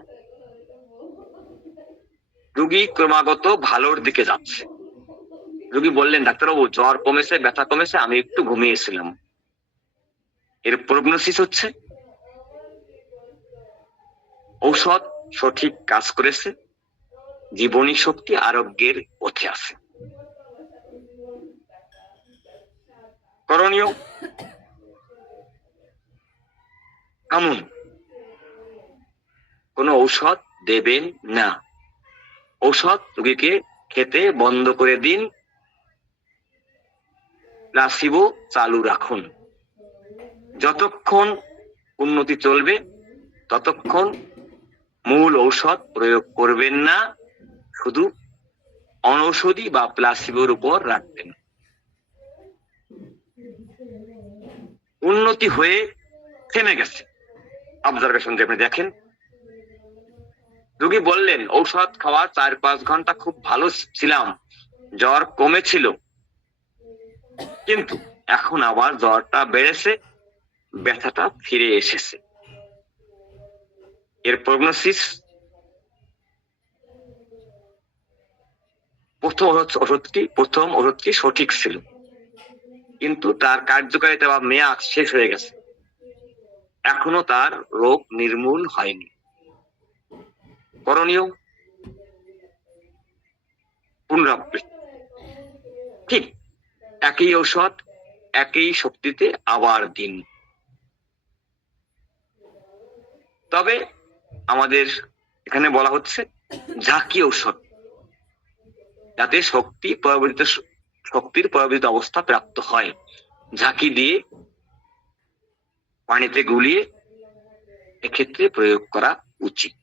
রোগী ক্রমাগত ভালোর দিকে যাচ্ছে, রোগী বললেন, ডাক্তারবাবু জ্বর কমেছে, ব্যথা কমেছে, আমি একটু ঘুমিয়েছিলাম, এর প্রগনোসিস হচ্ছে ঔষধ সঠিক কাজ করেছে, জীবনী শক্তি আরোগ্যের পথে আছে। করণীয় এমন কোন ঔষধ দেবেন না। ঔষধ রোগীকে খেতে বন্ধ করে দিন, প্লাসিবো চালু রাখুন। যতক্ষণ উন্নতি চলবে ততক্ষণ মূল ঔষধ প্রয়োগ করবেন না, শুধু অনৌষধি বা প্লাসিবোর উপর রাখবেন। উন্নতি হয়ে থেমে গেছে, অবজারভেশন যে আপনি দেখেন, রোগী বললেন ঔষধ খাওয়া 4-5 ঘন্টা খুব ভালো ছিলাম, জ্বর কমেছিল, কিন্তু এখন আবার জ্বরটা বেড়েছে, ব্যথাটা ফিরে এসেছে। এর প্রগনোসিস, প্রথম ওষুধটি সঠিক ছিল, কিন্তু তার কার্যকারিতা বা মেয়াদ শেষ হয়ে গেছে, এখনো তার রোগ নির্মূল হয়নি। করণীয় পুনরাবৃত্তি। ঠিক একই ঔষধ একই শক্তিতে আবার দিন। তবে আমাদের এখানে বলা হচ্ছে ঝাঁকি ঔষধ, যাতে শক্তির পরবর্তী অবস্থা প্রাপ্ত হয়। ঝাঁকি দিয়ে পানিতে গুলিয়ে এক্ষেত্রে প্রয়োগ করা উচিত।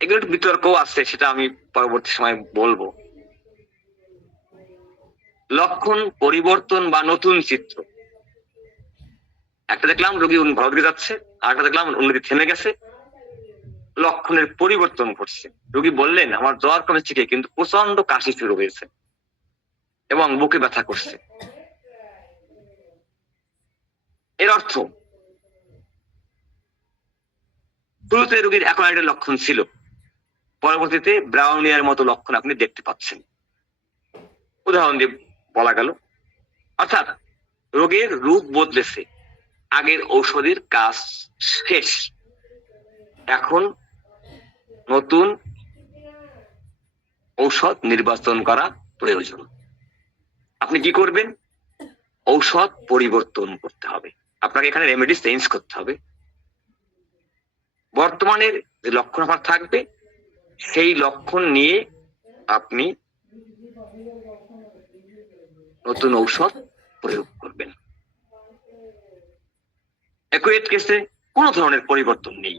এগুলো একটু বিতর্ক আছে, সেটা আমি পরবর্তী সময় বলবো। লক্ষণ পরিবর্তন বা নতুন চিত্র। একটা দেখলাম রোগী ভালো দিকে যাচ্ছে, আর একটা দেখলাম উন্নতি থেমে গেছে, লক্ষণের পরিবর্তন ঘটছে। রোগী বললেন আমার জ্বর কমেছে ঠিকই, কিন্তু প্রচন্ড কাশি শুরু হয়েছে এবং বুকে ব্যথা করছে। এর অর্থ শুরুতে রোগীর এখন একটা লক্ষণ ছিল, পরবর্তীতে ব্রাউনিয়ার মতো লক্ষণ আপনি দেখতে পাচ্ছেন। উদাহরণ দিয়ে বলা গেল, অর্থাৎ রোগের রূপ বদলেছে, আগের ঔষধের কাজ শেষ, এখন নতুন ঔষধ নির্বাচন করা প্রয়োজন। আপনি কি করবেন? ঔষধ পরিবর্তন করতে হবে, আপনাকে এখানে রেমেডি চেঞ্জ করতে হবে। বর্তমানের যে লক্ষণ আপনার থাকবে, সেই লক্ষণ নিয়ে আপনি নতুন ঔষধ প্রয়োগ করবেন। অ্যাকুরেট কেসে কোনো ধরনের পরিবর্তন নেই।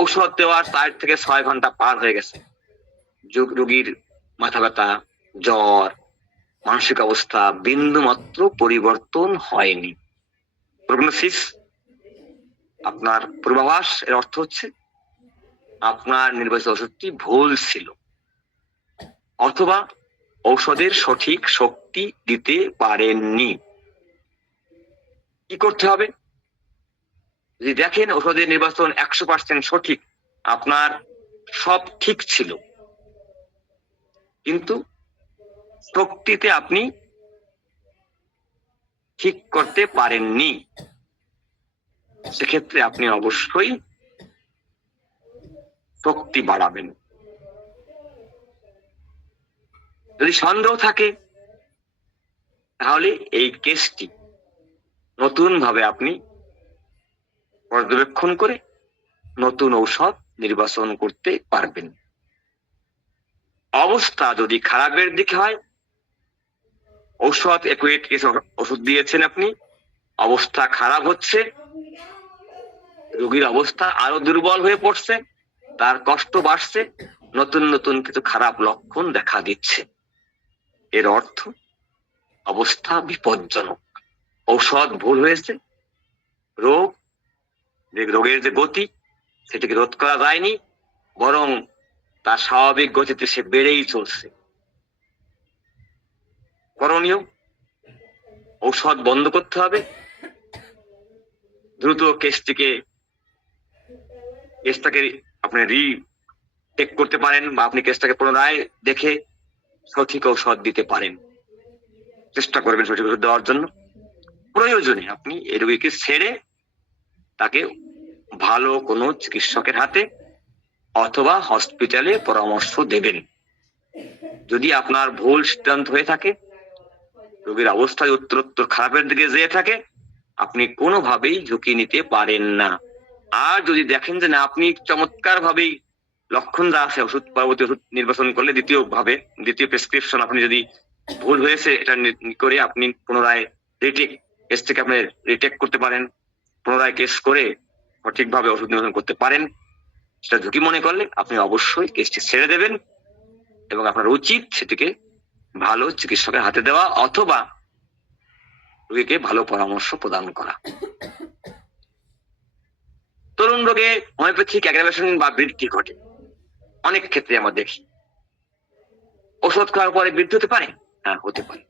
ঔষধ দেওয়ার 4 থেকে 6 ঘন্টা পার হয়ে গেছে, রোগীর মাথা ব্যথা, জ্বর, মানসিক অবস্থা বিন্দু মাত্র পরিবর্তন হয়নি। প্রগনোসিস, আপনার পূর্বাভাস, এর অর্থ হচ্ছে আপনার নির্বাচিত ওষুধটি ভুল ছিল, অথবা ঔষধের সঠিক শক্তি দিতে পারেননি। কি করতে হবে? যদি দেখেন ঔষধের নির্বাচন 100% সঠিক, আপনার সব ঠিক ছিল, কিন্তু শক্তিতে আপনি ঠিক করতে পারেননি, সেক্ষেত্রে আপনি অবশ্যই শক্তি বাড়াবেন। যদি সন্দেহ থাকে, তাহলে এই কেসটি নতুন ভাবে আপনি পর্যবেক্ষণ করে নতুন ঔষধ নির্বাচন করতে পারবেন। অবস্থা যদি খারাপের দিকে হয়, ঔষধ অ্যাকুরেট কেস ওষুধ দিয়েছেন আপনি, অবস্থা খারাপ হচ্ছে, রোগীর অবস্থা আরো দুর্বল হয়ে পড়ছে, তার কষ্ট বাড়ছে, নতুন নতুন কিছু খারাপ লক্ষণ দেখা দিচ্ছে, এর অর্থ অবস্থা বিপজ্জনক, ঔষধ ভুল হয়েছে, রোগের যে গতি সেটাকে রোধ করা যায়নি, বরং তার স্বাভাবিক গতিতে সে বেড়েই চলছে। করণীয়, ঔষধ বন্ধ করতে হবে, দ্রুত কেসটাকে আপনি রিটেক করতে পারেন, বা আপনি কেসটাকে পুনরায় দেখে সঠিক ঔষধ দিতে পারেন, চেষ্টা করবেন সঠিক ওষুধ দেওয়ার জন্য। প্রয়োজনে আপনি এই রোগীকে ছেড়ে তাকে ভালো কোনো চিকিৎসকের হাতে অথবা হসপিটালে পরামর্শ দেবেন। যদি আপনার ভুল সিদ্ধান্ত হয়ে থাকে, রোগীর অবস্থা উত্তরোত্তর খারাপের দিকে যেয়ে থাকে, আপনি কোনোভাবেই ঝুঁকি নিতে পারেন না। আর যদি দেখেন যে না, আপনি চমৎকার ভাবেই লক্ষণ যা আছে, পরবর্তী ওষুধ নির্বাচন করলে দ্বিতীয় প্রেসক্রিপশন আপনি যদি ভুল হয়েছে এটা করে আপনি পুনরায় কেস থেকে আপনি রিটেক করতে পারেন, পুনরায় কেস করে সঠিকভাবে ওষুধ নির্বাচন করতে পারেন। সেটা ঝুঁকি মনে করলে আপনি অবশ্যই কেসটি ছেড়ে দেবেন, এবং আপনার উচিত সেটিকে ভালো চিকিৎসকের হাতে দেওয়া অথবা রোগীকে ভালো পরামর্শ প্রদান করা। তরুণ রোগে হোমিওপ্যাথিক অ্যাগ্রাভেশন বা বৃদ্ধি ঘটে, অনেক ক্ষেত্রে আমরা দেখি। ওষুধ খাওয়ার পরে বৃদ্ধি হতে পারে? হ্যাঁ, হতে পারে।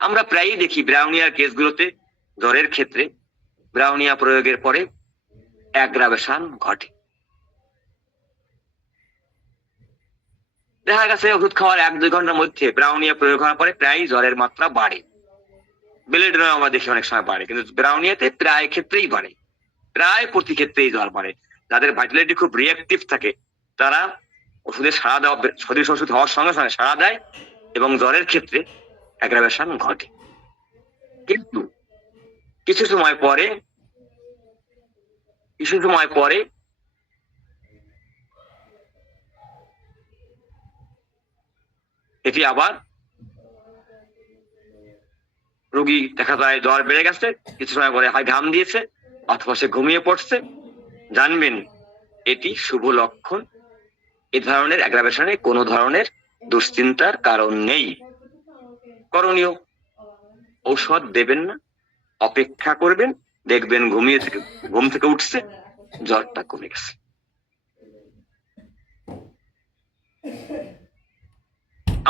আমরা প্রায়ই দেখি ব্রাউনিয়ার কেসগুলোতে জ্বরের ক্ষেত্রে ব্রাউনিয়া প্রয়োগের পরে অ্যাগ্রাভেশন ঘটে। দেখা গেছে ওষুধ খাওয়ার 1-2 ঘন্টার মধ্যে ব্রাউনিয়া প্রয়োগ হওয়ার পরে প্রায় জ্বরের মাত্রা বাড়ে। বেলেডোনা আমরা দেখি অনেক সময় বাড়ে, কিন্তু ব্রাউনিয়াতে প্রায় ক্ষেত্রেই বাড়ে, প্রায় প্রতি ক্ষেত্রেই জ্বর বাড়ে। যাদের ভাইটালিটি খুব রিঅ্যাক্টিভ থাকে তারা ওষুধে সাড়া দেওয়া, সদৃশ ওষুধ হওয়ার সঙ্গে সঙ্গে সাড়া দেয় এবং জ্বরের ক্ষেত্রে অ্যাগ্রাভেশন ঘটে। কিন্তু কিছু সময় পরে এটি আবার রোগী দেখা যায় জ্বর বেড়ে গেছে, কিছু সময় পরে হয় ঘাম দিয়েছে অথবা সে ঘুমিয়ে পড়ছে, জানবেন এটি শুভ লক্ষণ। এ ধরনের অ্যাগ্রাভেশনে কোনো ধরনের দুশ্চিন্তার কারণ নেই। করণীয়, ঔষধ দেবেন না, অপেক্ষা করবেন, দেখবেন ঘুম থেকে উঠছে, জ্বরটা কমে গেছে।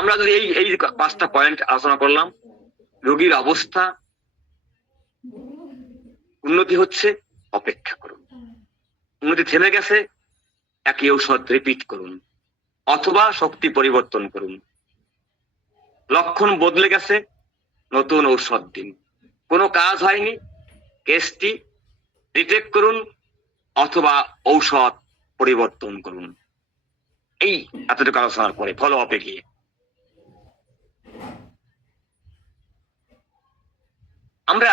আমরা যদি এই 5টা পয়েন্ট আলোচনা করলাম, রোগীর অবস্থা উন্নতি হচ্ছে, অপেক্ষা করুন। উন্নতি থেমে গেছে, একই ঔষধ রিপিট করুন অথবা শক্তি পরিবর্তন করুন। লক্ষণ বদলে গেছে, নতুন ঔষধ দিন। কোনো কাজ হয়নি, কেসটি রিটেক করুন অথবা ঔষধ পরিবর্তন করুন। এই এতটুকু আলোচনার পরে ফলো আপে গিয়ে আমরা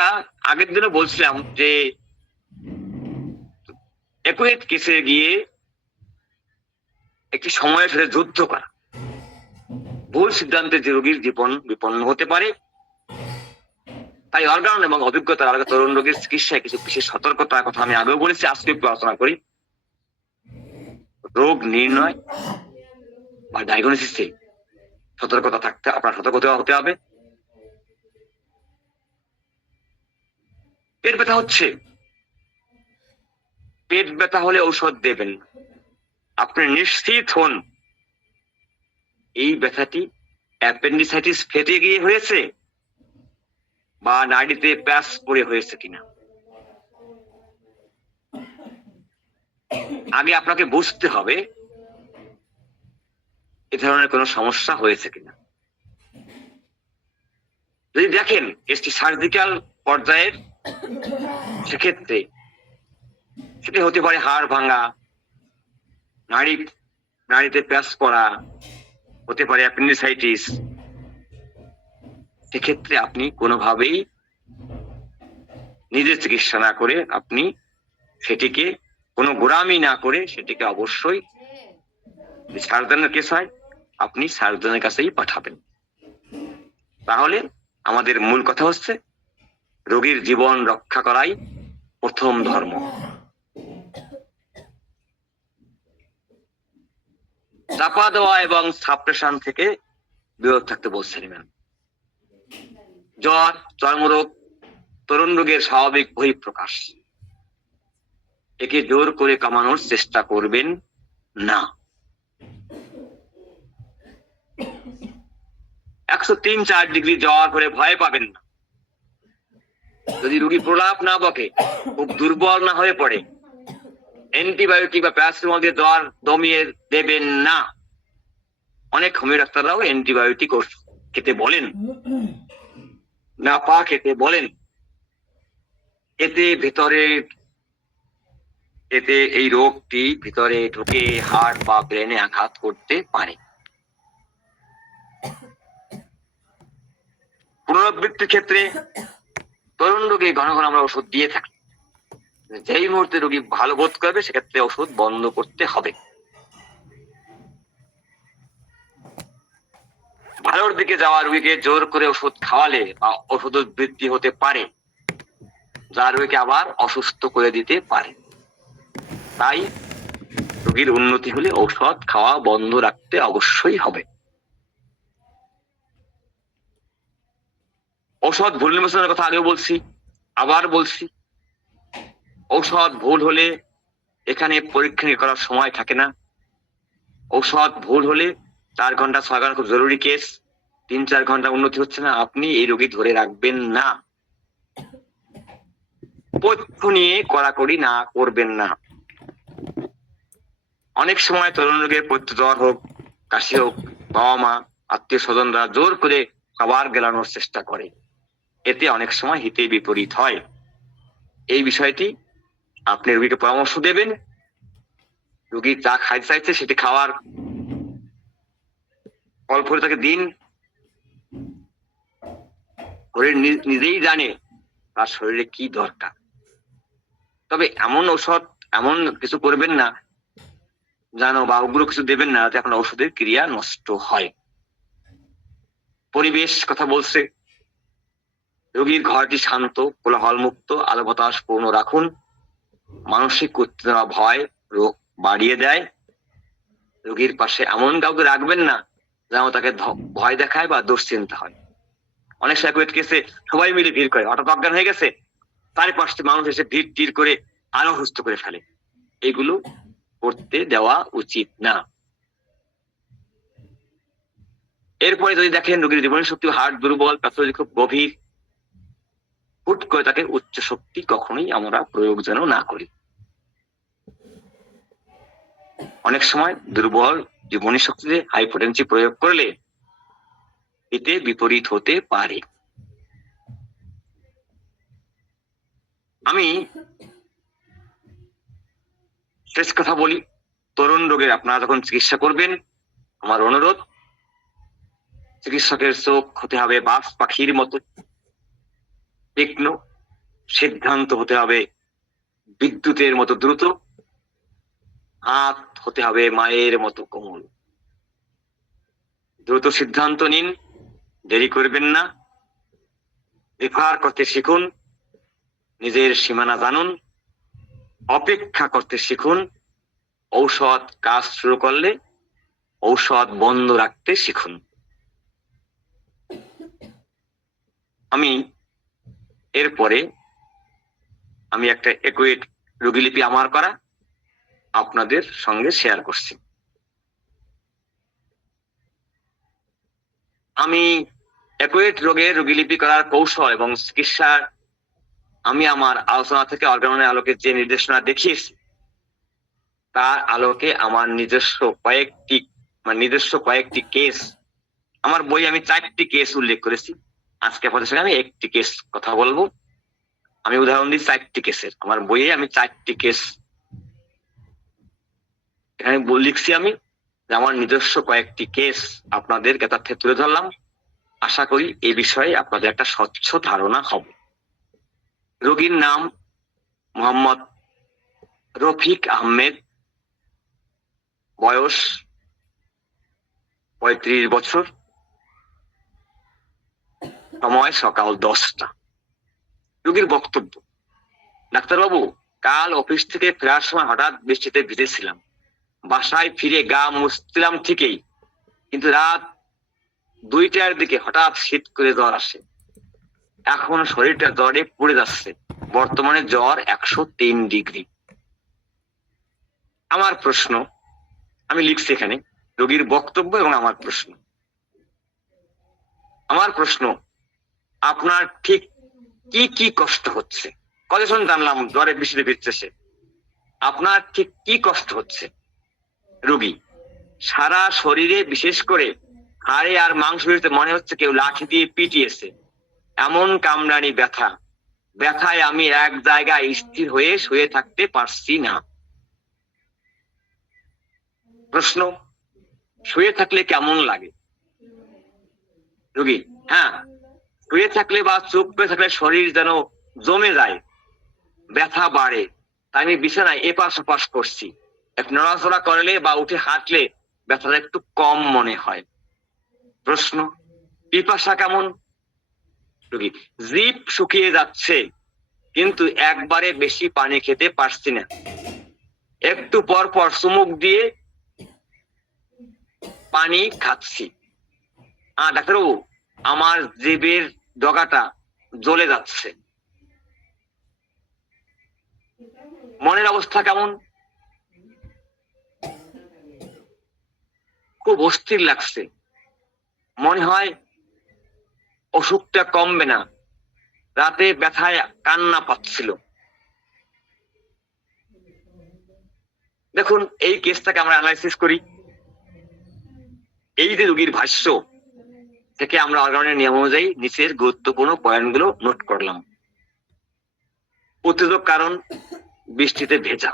আগের দিনে বলছিলাম যে একুরেট কেসে গিয়ে একটি সময়ের সাথে যুদ্ধ করা, ভুল সিদ্ধান্তে যে রোগীর জীবন বিপন্ন হতে পারে। তাই অর্গান এবং অভিজ্ঞতার আলাদা তরুণ রোগীর চিকিৎসায় কিছু বিশেষ সতর্কতার কথা আমি আগেও বলেছি, আজকে একটু আলোচনা করি। রোগ নির্ণয় বা ডায়াগনোসিসে সতর্কতা থাকতে, আপনার সতর্ক হতে হবে। পেট ব্যথা হচ্ছে, পেট ব্যথা হলে ঔষধ দেবেন। আপনি নিশ্চিত হন এই ব্যথাটি অ্যাপেন্ডিসাইটিস ফেটে গিয়ে হয়েছে বা নাড়িতে প্যাচ পড়ে হয়েছে কিনা। আগে আপনাকে বুঝতে হবে এ ধরনের কোনো সমস্যা হয়েছে কিনা। যদি দেখেন এটি সার্জিক্যাল পর্যায়ের, সেক্ষেত্রে সেটা হতে পারে হাড় ভাঙা, নাড়িতে প্যাচ পড়া, হতে পারে অ্যাপেন্ডিসাইটিস। সেক্ষেত্রে আপনি কোনোভাবেই নিজের চিকিৎসা না করে, আপনি সেটিকে কোনো গোড়ামি না করে, সেটিকে অবশ্যই সার্জনের কেস হয় আপনি সার্জনের কাছেই পাঠাবেন। তাহলে আমাদের মূল কথা হচ্ছে রোগীর জীবন রক্ষা করাই প্রথম ধর্ম। চাপা দেওয়া এবং সাপ্রেশন থেকে বিরত থাকতে বলছেন। জ্বর, চর্মরোগ তরুণ রোগের স্বাভাবিক বহিঃপ্রকাশ, একে জোর করে কমানোর চেষ্টা করবেন না। 103-4 ডিগ্রি জ্বর করে ভয় পাবেন না। যদি রোগী প্রলাপ না বকে, খুব দুর্বল না হয়ে পড়ে, অ্যান্টিবায়োটিক বা প্যারাসিটামল দিয়ে জ্বর দমিয়ে দেবেন না। অনেক হোমিও ডাক্তাররাও অ্যান্টিবায়োটিক খেতে বলেন, না পা খেতে বলেন। এতে এই রোগটি ভিতরে ঢুকে হার্ট বা ব্রেনে আঘাত করতে পারে। পুনরাবৃত্তির ক্ষেত্রে তরুণ রোগী ঘন ঘন আমরা ওষুধ দিয়ে থাকি। যেই মুহূর্তে রোগী ভালো বোধ করবে, সেক্ষেত্রে ওষুধ বন্ধ করতে হবে। ভালোর দিকে যাওয়া রোগীকে জোর করে ওষুধ খাওয়ালে বা ওষুধ বৃদ্ধি হতে পারে, যা রোগীকে আবার অসুস্থ করে দিতে পারে। তাই রোগীর উন্নতি হলে ঔষধ খাওয়া বন্ধ রাখতে অবশ্যই হবে। ঔষধ ভুল নির্বাচনের কথা আগেও বলছি, আবার বলছি, ঔষধ ভুল হলে এখানে পরীক্ষা করার সময় থাকে না। ঔষধ ভুল হলে 4 ঘন্টা 6 ঘন্টা খুব জরুরি কেস, 3-4 ঘন্টা উন্নতি হচ্ছে না, আপনি এই রোগী ধরে রাখবেন না। পথ্য নিয়ে কড়াকড়ি না করবেন না। অনেক সময় তরুণ রোগের পথ্য জ্বর হোক, কাশি হোক, বাবা মা আত্মীয় স্বজনরা জোর করে খাবার গেলানোর চেষ্টা করে, এতে অনেক সময় হিতে বিপরীত হয়। এই বিষয়টি আপনি রোগীকে পরামর্শ দেবেন, রোগী যা খাইতে চাইছে সেটি খাওয়ার অল্প করে তাকে দিন। শরীর নিজেই জানে তার শরীরে কি দরকার। তবে এমন ঔষধ, এমন কিছু করবেন না জানো বা উগ্র কিছু দেবেন না যাতে এখন ঔষধের ক্রিয়া নষ্ট হয়। পরিবেশ কথা বলছে, রোগীর ঘরটি শান্ত, কোলাহল মুক্ত, আলো বাতাস পূর্ণ রাখুন। মানসিক উত্তেজনা ভয় রোগ বাড়িয়ে দেয়। রোগীর পাশে এমন কাউকে রাখবেন না যেন তাকে ভয় দেখায় বা দুশ্চিন্তা হয়। অনেক সময় কেসে সবাই মিলে ভিড় করে, হঠাৎ অজ্ঞান হয়ে গেছে, তার পাশে মানুষ এসে ভিড় টির করে আরো হুস্ত করে ফেলে। এগুলো করতে দেওয়া উচিত না। এরপরে যদি দেখেন রোগীর জীবনী শক্তি, হার্ট দুর্বল, প্যাথোলজি খুব গভীর, হুট করে তাকে উচ্চ শক্তি কখনোই আমরা প্রয়োগ যেন না করি। অনেক সময় দুর্বল জীবনী শক্তিতে হাইপোটেনসি প্রয়োগ করলে এতে বিপরীত হতে পারে। আমি শেষ কথা বলি, তরুণ রোগের আপনারা যখন চিকিৎসা করবেন, আমার অনুরোধ, চিকিৎসকের চোখ হতে হবে বাজ পাখির মতো তীক্ষ্ণ, সিদ্ধান্ত হতে হবে বিদ্যুতের মতো দ্রুত, হাত হতে হবে মায়ের মতো কোমল। দ্রুত সিদ্ধান্ত নিন, দেরি করবেন না। রেফার করতে শিখুন, নিজের সীমানা জানুন, অপেক্ষা করতে শিখুন। ঔষধ কাজ শুরু করলে ঔষধ বন্ধ রাখতে শিখুন। আমি এরপরে একটা একুয়েট রোগীলিপি আমার করা আপনাদের সঙ্গে শেয়ার করছি। আমি একুয়েট রোগের রোগীলিপি করার কৌশল এবং চিকিৎসার আমি আমার আলোচনা থেকে অর্গানের আলোকে যে নির্দেশনা দেখিয়েছি তার আলোকে আমার নিজস্ব কয়েকটি কেস, আমার বই আমি 4টি কেস উল্লেখ করেছি। আজকে আপনাদের সঙ্গে আমি একটি কেস কথা বলবো। আমি উদাহরণ দিই 4টি কেসের, আমার বইয়ে আমি 4টি কেস এখানে লিখছি। আমি আমার নিজস্ব কয়েকটি কেস আপনাদের জ্ঞাতার্থে তুলে ধরলাম। আশা করি এই বিষয়ে আপনাদের একটা স্বচ্ছ ধারণা হবে। রোগীর নাম মোহাম্মদ রফিক আহমেদ, বয়স 35 বছর, সময় সকাল 10টা। রোগীর বক্তব্য, ডাক্তারবাবু, কাল অফিস থেকে ফেরার সময় হঠাৎ বৃষ্টিতে ভিজেছিলাম। বাসায় ফিরে গা মুছছিলাম ঠিকই, কিন্তু রাত 2টার দিকে হঠাৎ শীত করে জ্বর আসে। এখন শরীরটা জ্বরে পুড়ে যাচ্ছে। বর্তমানে জ্বর 103 ডিগ্রি। আমার প্রশ্ন, আমি লিখছি এখানে রোগীর বক্তব্য এবং আমার প্রশ্ন। আমার প্রশ্ন, আপনার ঠিক কি কি কষ্ট হচ্ছে? কতক্ষণ জানলাম জ্বরে বৃষ্টিতে ভিজছে, আপনার ঠিক কি কষ্ট হচ্ছে? রোগী, সারা শরীরে, বিশেষ করে হাড়ে আর মাংসপেশিতে মনে হচ্ছে কেউ লাঠি দিয়ে পিটিয়েছে, এমন কামড়ানি ব্যথা। ব্যথায় আমি এক জায়গায় স্থির হয়ে শুয়ে থাকতে পারছি না। প্রশ্ন, শুয়ে থাকলে কেমন লাগে? রোগী, হ্যাঁ, শুয়ে থাকলে বা চুপ করে থাকলে শরীর যেন জমে যায়, ব্যথা বাড়ে। তাই আমি বিছানায় এপাশ ওপাশ করছি, একটু নড়াচড়া করলে বা উঠে হাঁটলে ব্যথাটা একটু কম মনে হয়। প্রশ্ন, পিপাসা কেমন? রোগী, জিভ শুকিয়ে যাচ্ছে, কিন্তু একবারে বেশি পানি খেতে পারছি না, একটু পর পর চুমুক দিয়ে পানি খাচ্ছি। ডাক্তারবাবু, আমার জিভের ডগাটা জ্বলে যাচ্ছে। মনের অবস্থা কেমন? খুব অস্থির লাগছে, মনে হয় অসুখটা কমবে না, রাতে ব্যথায় কান্না পাচ্ছিল। দেখুন, এই কেসটাকে আমরা অ্যানালাইসিস করি। এই যে রোগীর ভাষ্য থেকে আমরা অর্গানের নিয়ম অনুযায়ী নিচের গুরুত্বপূর্ণ পয়েন্টগুলো নোট করলাম। উত্তেজক কারণ: বৃষ্টিতে ভেজা,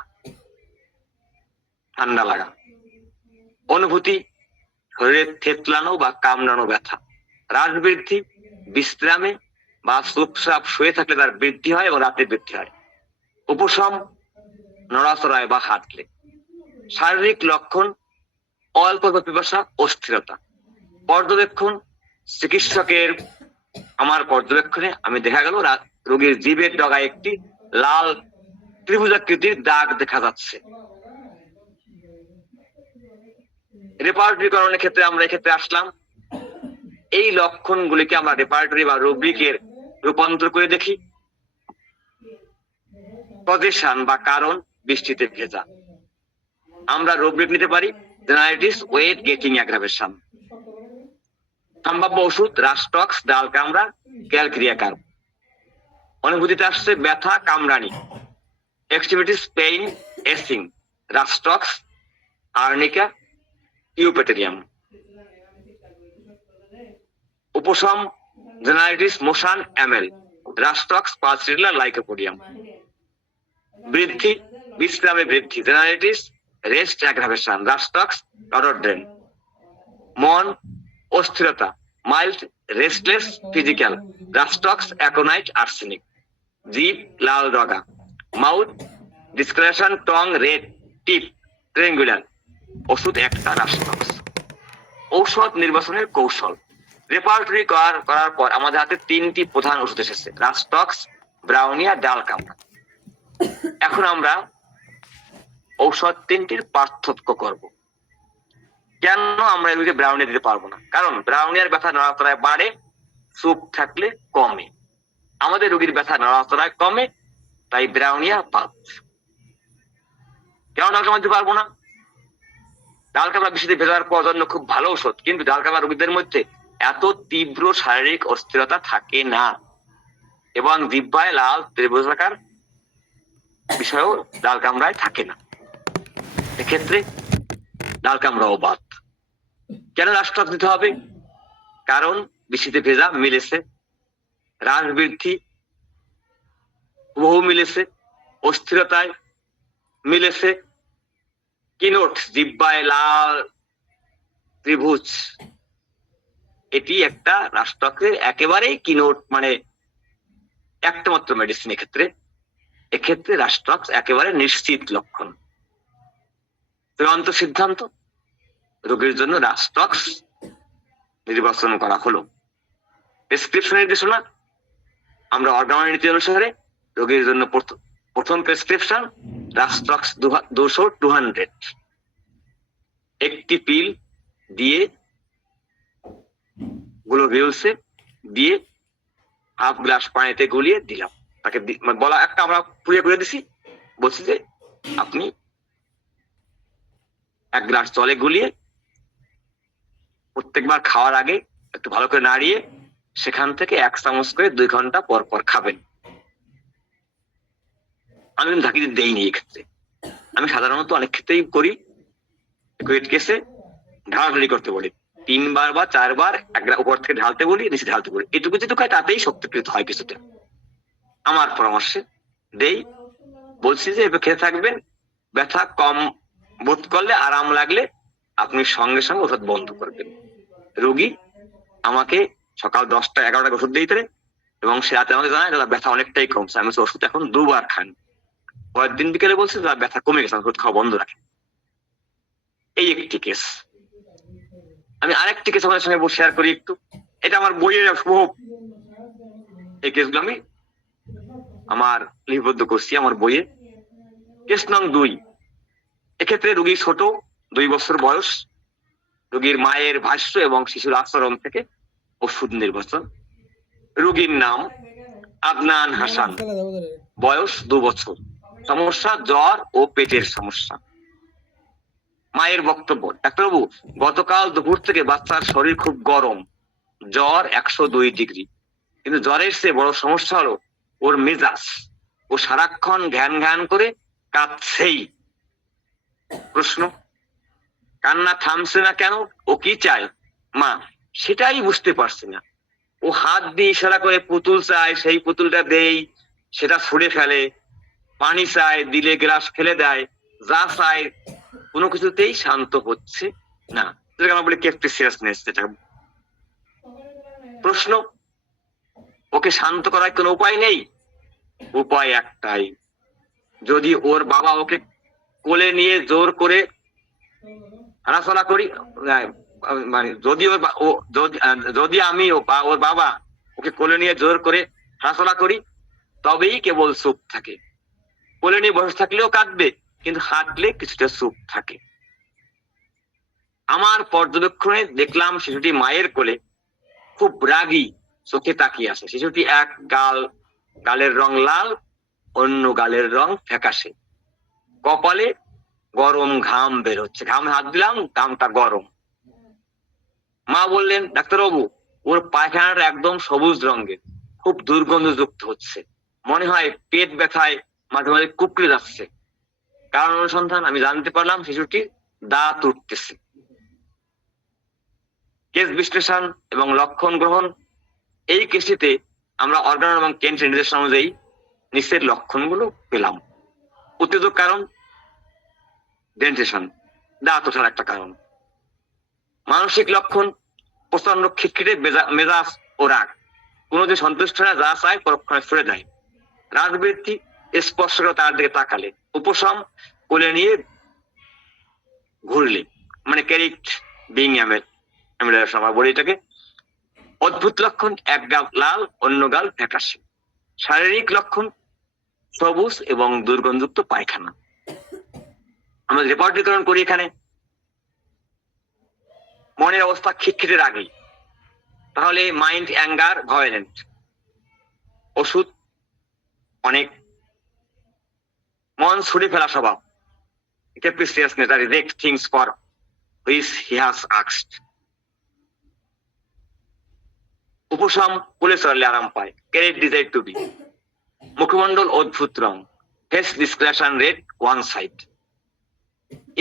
ঠান্ডা লাগা। অনুভূতি: শরীরে থেতলানো বা কামড়ানো ব্যথা। রাশ বৃদ্ধি: বিশ্রামে বা চুপচাপ শুয়ে থাকলে তার বৃদ্ধি হয় এবং রাতে বৃদ্ধি হয়। উপশম: নড়াচড়ায় বা হাঁটলে। শারীরিক লক্ষণ: অল্প পিপাসা, অস্থিরতা। পর্যবেক্ষণ: চিকিৎসকের আমার পর্যবেক্ষণে আমি দেখা গেল রোগীর জিভের ডগায় একটি লাল ত্রিভুজাকৃতির দাগ দেখা যাচ্ছে। রেপার্টরিকরণের ক্ষেত্রে আমরা এক্ষেত্রে আসলাম। এই লক্ষণগুলিকে আমরা রেপার্টরি বা রুব্রিকের রূপান্তর করে দেখি। পজিশন বা কারণ: বৃষ্টিতে ভেজা। আমরা রুব্রিক নিতে পারি: জেনারেটিস, ওয়েট গেটিং অ্যাগ্রাভেশন। সম্ভাব্য ওষুধ: রাস্টক্স, ডাল কামড়া, ক্যালক্রিয়াকার। অনুভূতিতে আসছে ব্যথা, কামড়ানি। Extremities: pain, icing, রাস্টক্স, arnica, ইউপেটেরিয়াম। উপশম: জেনারেটিস, মোশন, অ্যামেল, রাস্টক্স, পালসিডিলা, লাইকোপোডিয়াম। বৃদ্ধি: বিশ্রামে বৃদ্ধি, জেনারেটিস, রেস্ট অ্যাগ্রাভেশন, রাস্টক্স, রডোড্রেন। মন: অস্থিরতা, mild restless physical, রাস্টক্স, aconite, arsenic. জিভ: লাল ডগা। মাউথ ডিসকালেশন, টং রেড, টিপ ট্রায়াঙ্গুলার। ওষুধ একটা, রাস্টক্স। ঔষধ নির্বাচনের কৌশল: রেপার্টরি করার পর আমাদের হাতে তিনটি প্রধান ওষুধ এসেছে: রাস্টক্স, ব্রাউনিয়া, ডাল কামড়া। এখন আমরা ঔষধ তিনটির পার্থক্য করব। কেন আমরা এগুলিকে ব্রাউনিয়া দিতে পারবো না? কারণ ব্রাউনিয়ার ব্যথা নড়াচড়ায় বাড়ে, চুপ থাকলে কমে। আমাদের রোগীর ব্যথা নড়াচড়ায় কমে, তাই ব্রাউনিয়া বাদ। কেন ডাল কামড়া দিতে পারবো না? ডাল কামড়া বৃষ্টিতে ভেজার পর জন্য খুব ভালো ঔষধ, কিন্তু ডাল কামড়া রোগীদের মধ্যে এত তীব্র শারীরিক অস্থিরতা থাকে না, এবং জিহ্বায় লাল ত্রিভুজাকার বিষয়ও ডাল কামড়ায় থাকে না। এক্ষেত্রে ডাল কামড়াও বাদ। কেন রাস্টক্স দিতে হবে? কারণ বৃষ্টিতে ভেজা মিলেছে, রাশ বৃদ্ধি বহু মিলেছে, অস্থিরতায় মিলেছে, কিনোট জিহ্বায় লাল ত্রিভুজ, এটি একটা রাস্টক্সের একেবারেই কিনোট, মানে একটা মাত্র মেডিসিন। এক্ষেত্রে রাস্টক্স একেবারে নিশ্চিত লক্ষণ। চূড়ান্ত সিদ্ধান্ত: রোগীর জন্য রাস্টক্স নির্বাচন করা হলো। প্রেসক্রিপশন নির্দেশনা: আমরা অর্গানের নীতি অনুসারে রোগীর জন্য প্রথম প্রেসক্রিপশন রাস্টক্স 200 একটি পিল দিয়ে গ্লোভিউসে দিয়ে হাফ গ্লাস পানিতে গুলিয়ে দিলাম। তাকে বলা একটা আমরা পুড়িয়ে করে দিছি, বলছি যে আপনি 1 গ্লাস জলে গুলিয়ে প্রত্যেকবার খাওয়ার আগে একটু ভালো করে নাড়িয়ে সেখান থেকে 1 চামচ করে 2 ঘন্টা পর পর খাবেন। আমি ঝাঁকি দেইনি এক্ষেত্রে। আমি সাধারণত অনেক ক্ষেত্রেই করি, কুয়েট কেসে ঢালাঢালি করতে বলি, 3 বার বা 4 বার উপর থেকে ঢালতে বলি, নিচে ঢালতে বলি। এটুকু যেটুকু হয় তাতেই শক্তিকৃত হয় কিছুটা। আমার পরামর্শে দেই, বলছি যে খেতে থাকবেন, ব্যথা কম বোধ করলে, আরাম লাগলে আপনি সঙ্গে সঙ্গে ওষুধ বন্ধ করবেন। রোগী আমাকে সকাল 10টা-11টায় ওষুধ দিতে, এবং সে রাতে আমাকে জানায় দাদা ব্যথা অনেকটাই কমছে। আমি ওষুধ এখন 2 বার খান। পরের দিন বিকেলে বলছে দাদা ব্যথা কমে গেছে, ওষুধ খাওয়া বন্ধ রাখেন। এই একটি কেস। আমি আরেকটি কেস আপনাদের সঙ্গে শেয়ার করি একটু। এটা আমার বইয়ের সম্ভব, এই কেসগুলো আমি আমার লিপিবদ্ধ করছি আমার বইয়ে। কেস নং 2। এক্ষেত্রে রোগী ছোট, 2 বছর বয়স। রোগীর মায়ের ভাষ্য এবং শিশুর আচরণ থেকে ওষুধ নির্বাচন। রোগীর নাম আদনান হাসান, বয়স 2 বছর। সমস্যা জ্বর ও পেটের সমস্যা। মায়ের বক্তব্য, ডাক্তারবাবু গতকাল দুপুর থেকে বাচ্চার শরীর খুব গরম, জ্বর 102 ডিগ্রি, কিন্তু জ্বরের চেয়ে বড় সমস্যা হলো ওর মেজাজ, ও সারাক্ষণ ঘ্যান ঘ্যান করে কাঁদছেই। প্রশ্ন, কান্না থামছে না কেন, ও কি চায়? মা, সেটাই বুঝতে পারছি না। ও হাত দিয়ে ইশারা করে পুতুল চায়, সেই পুতুলটা দেই, সেটা ছুঁড়ে ফেলে, পানি চায়, দিলে গ্লাস ফেলে দেয়, যা চায় কোনো কিছুতেই শান্ত হচ্ছে না। আমরা বলি ক্যাপ্রিসিয়াসনেস যেটা। প্রশ্ন, ওকে শান্ত করার কোনো উপায় নেই? উপায় একটাই, যদি ওর বাবা ওকে কোলে নিয়ে জোর করে হাঁটাচলা করি, মানে যদি যদি আমি বা ওর বাবা ওকে কোলে নিয়ে জোর করে হাঁটাচলা করি, তবেই কেবল চুপ থাকে। কোলে নিয়ে বসে থাকলেও কাঁদবে, কিন্তু হাঁটলে কিছুটা চুপ থাকে। আমার পর্যবেক্ষণে দেখলাম শিশুটি মায়ের কোলে খুব রাগী চোখে তাকিয়ে আছে। শিশুটি এক গালের রং লাল, অন্য গালের রং ফ্যাকাশে, কপালে গরম ঘাম বের হচ্ছে। ঘামে হাত দিলাম, ঘামটা গরম। মা বললেন, ডাক্তারবাবু ওর পায়খানাটা একদম সবুজ রঙের, খুব দুর্গন্ধযুক্ত হচ্ছে, মনে হয় পেট ব্যথায় মাঝে মাঝে কুকড়ে যাচ্ছে। কারণ অনুসন্ধান আমি জানতে পারলাম শিশুটির দাঁত উঠতেছে। কেস বিশ্লেষণ এবং লক্ষণ গ্রহণ, এই কেসটিতে আমরা অর্গান এবং কেন্টের নির্দেশনা অনুযায়ী নিচের লক্ষণগুলো পেলাম। উত্তেজক কারণ ডেন্টেশন, দাঁত ওঠার একটা কারণ। মানসিক লক্ষণ প্রচন্ড খিটখিটে মেজাজ ও রাগ, কোনো যে সন্তুষ্ট না, যা চায় পরক্ষণে ছুড়ে দেয়। রাজবৃত্তি, স্পর্শ করে তার দিকে তাকালে। উপশম, কোলে নিয়ে ঘুরলে, মানে ক্যারিক্ট বিং আমরা বলি এটাকে। অদ্ভুত লক্ষণ, এক গাল লাল, অন্য গাল ফ্যাকাশে। শারীরিক লক্ষণ সবুজ এবং দুর্গন্ধযুক্ত পায়খানা। আমরা রেপার্টিকরণ করি এখানে। মনের অবস্থা খিটখিটে রাগী, তাহলে মাইন্ড অ্যাঙ্গার ভায়োলেন্ট। ওষুধ অনেক, মন ছুড়ে ফেলা স্বভাব, capriciousness, reject things for which he has asked. উপশম, কোলে চড়লে আরাম পায়, ক্যারেট ডিজাইর টু বি। মুখমন্ডল অদ্ভুত রং, face description red one side.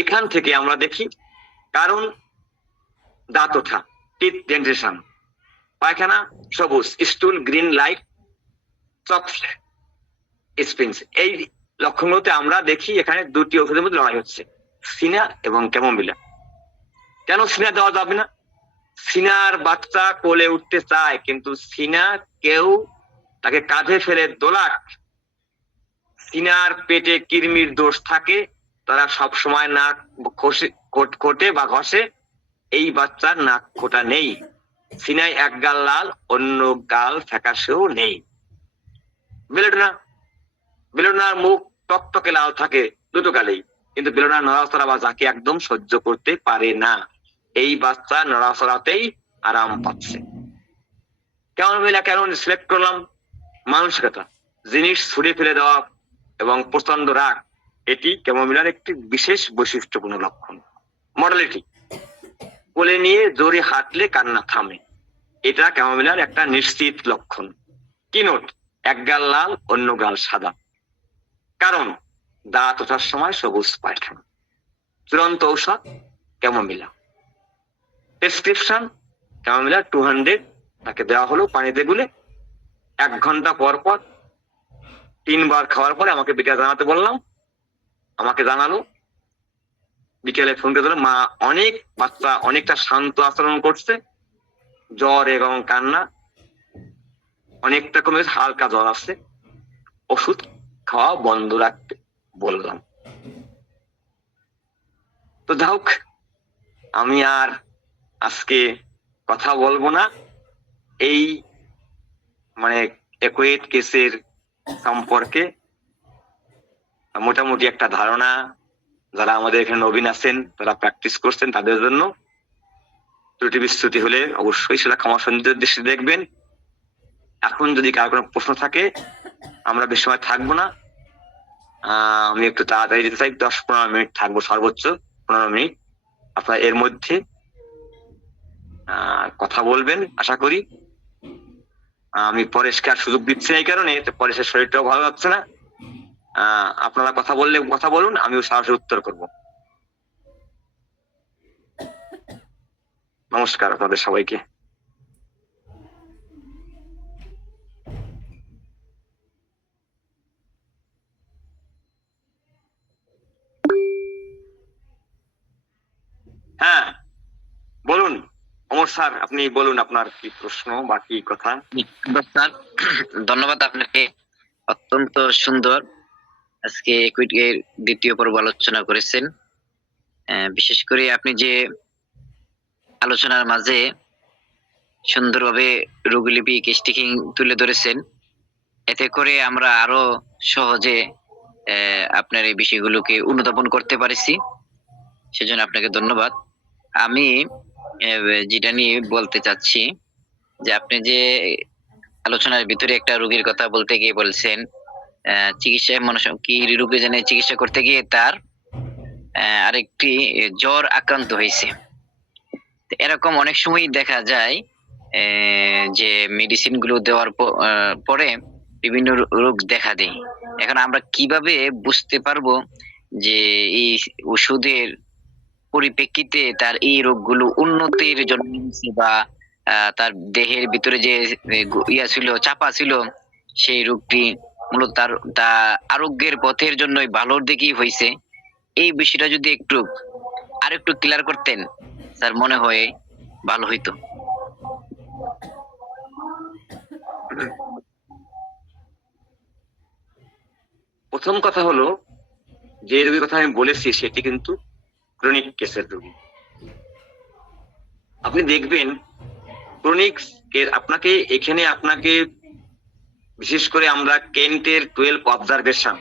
এখান থেকে আমরা দেখি কারণ দাঁত ওঠা, টিথ ডেন্টেশন, পায়খানা সবুজ, স্টুল গ্রিন লাইক চক স্প্রিংস। এই লক্ষণগুলোতে আমরা দেখি এখানে দুটি ওষুধের মধ্যে লড়াই হচ্ছে, সিনা এবং ক্যামোমিলা। কেন সিনা দেওয়া যাবে না? সিনার বাচ্চা কোলে উঠতে চায়, কিন্তু সিনা কেউ তাকে কাঁধে ফেলে দোলাক। সিনার পেটে কৃমির দোষ থাকে, তারা সব সময় নাক খোটে বা ঘষে। এই বাচ্চার নাক খোটা নেই, সিনায় এক গাল লাল, অন্য গাল ফ্যাকাশেও নেই। বেলোনার মুখ টকটকে লাল থাকে দুটো গালেই, কিন্তু বেলোনার নড়াচড়া বা ঝাঁকি একদম সহ্য করতে পারে না। এই বাচ্চা নড়াচড়াতেই আরাম পাচ্ছে। কেমন মিলা কেন সিলেক্ট করলাম? মানসিকতা, জিনিস ছুড়ে ফেলে দেওয়া এবং প্রচন্ড রাগ, এটি ক্যামোমিলার একটি বিশেষ বৈশিষ্ট্যপূর্ণ লক্ষণ। মডালিটি, কোলে নিয়ে জোরে হাঁটলে কান্না থামে, এটা ক্যামোমিলার একটা নিশ্চিত লক্ষণ। কিনোট, এক গাল লাল, অন্য গাল সাদা। কারণ দাঁত ওঠার সময় সবুজ পায়খানা। চূড়ান্ত ঔষধ ক্যামোমিলা। প্রেসক্রিপশন ক্যামোমিলা 200 তাকে দেওয়া হলো পানিতে গুলে। 1 ঘন্টা পর পর 3 বার খাওয়ার পরে আমাকে বিকেলে জানাতে বললাম, আমাকে জানালো। বিকেলে ফোন করে দিল, মা বাচ্চা অনেকটা শান্ত আচরণ করছে, জ্বর এবং কান্না অনেকটা কমে, হালকা জ্বর আসছে, ওষুধ খাওয়া বন্ধ রাখতে বললাম। তো যাক, আমি আর আজকে কথা বলবো না। এই মানে একুয়েট কেসের সম্পর্কে মোটামুটি একটা ধারণা যারা আমাদের এখানে নবীন আছেন, তারা প্র্যাকটিস করছেন, তাদের জন্য ত্রুটি বিচ্যুতি হলে অবশ্যই সেটা ক্ষমা সুন্দর দৃষ্টি দেখবেন। এখন যদি কার কোনো প্রশ্ন থাকে, আমরা বেশি সময় থাকবো না, আমি একটু তাড়াতাড়ি যেতে চাই, 10-15 মিনিট থাকবো, সর্বোচ্চ 15 মিনিট। আপনারা এর মধ্যে কথা বলবেন আশা করি। আমি পরেশকে আর সুযোগ দিচ্ছি না এই কারণে, পরেশের শরীরটাও ভালো লাগছে না। আপনারা কথা বললে কথা বলুন, আমিও সাহসে উত্তর করব। নমস্কার আপনাদের সবাইকে। হ্যাঁ বলুন অমর স্যার, আপনি বলুন আপনার কি প্রশ্ন বা কি কথা। স্যার, ধন্যবাদ আপনাকে। অত্যন্ত সুন্দর আজকে ইকুইটির দ্বিতীয় পর্ব আলোচনা করেছেন। বিশেষ করে আপনি যে আলোচনার মাঝে সুন্দরভাবে রোগীলিপি কেসটিকিং তুলে ধরেছেন, এতে করে আমরা আরো সহজে আপনার এই বিষয়গুলোকে অনুধাবন করতে পারছি। সেজন্য আপনাকে ধন্যবাদ। আমি যেটা নিয়ে বলতে চাচ্ছি যে আপনি যে আলোচনার ভিতরে একটা রোগীর কথা বলতে গিয়ে বলছেন চিকিৎসায় কি রোগী জানে চিকিৎসা করতে গিয়ে তার আরেকটি জ্বর আক্রান্ত হয়েছে। এরকম অনেক সময় দেখা যায় যে মেডিসিন গুলো দেওয়ার পরে বিভিন্ন রোগ দেখা দেয়। এখন আমরা কিভাবে বুঝতে পারবো যে এই ওষুধের পরিপ্রেক্ষিতে তার এই রোগগুলো উন্নতির জন্য বা তার দেহের ভিতরে যে ইয়া ছিল, চাপা ছিল, সেই রোগটি মূলত তার আরোগ্যের পথের জন্য ভালোর দিকেই হয়েছে। এই বিষয়টা যদি আরেকটু ক্লিয়ার করতেন স্যার, মনে হয় ভালো হইতো। প্রথম কথা হলো, যে রোগীর কথা আমি বলেছি সেটি কিন্তু ক্রনিক কেসের রোগী। আপনি দেখবেন ক্রনিক আপনাকে বিশেষ করে আমরা কেন্টের 12 অবজারভেশন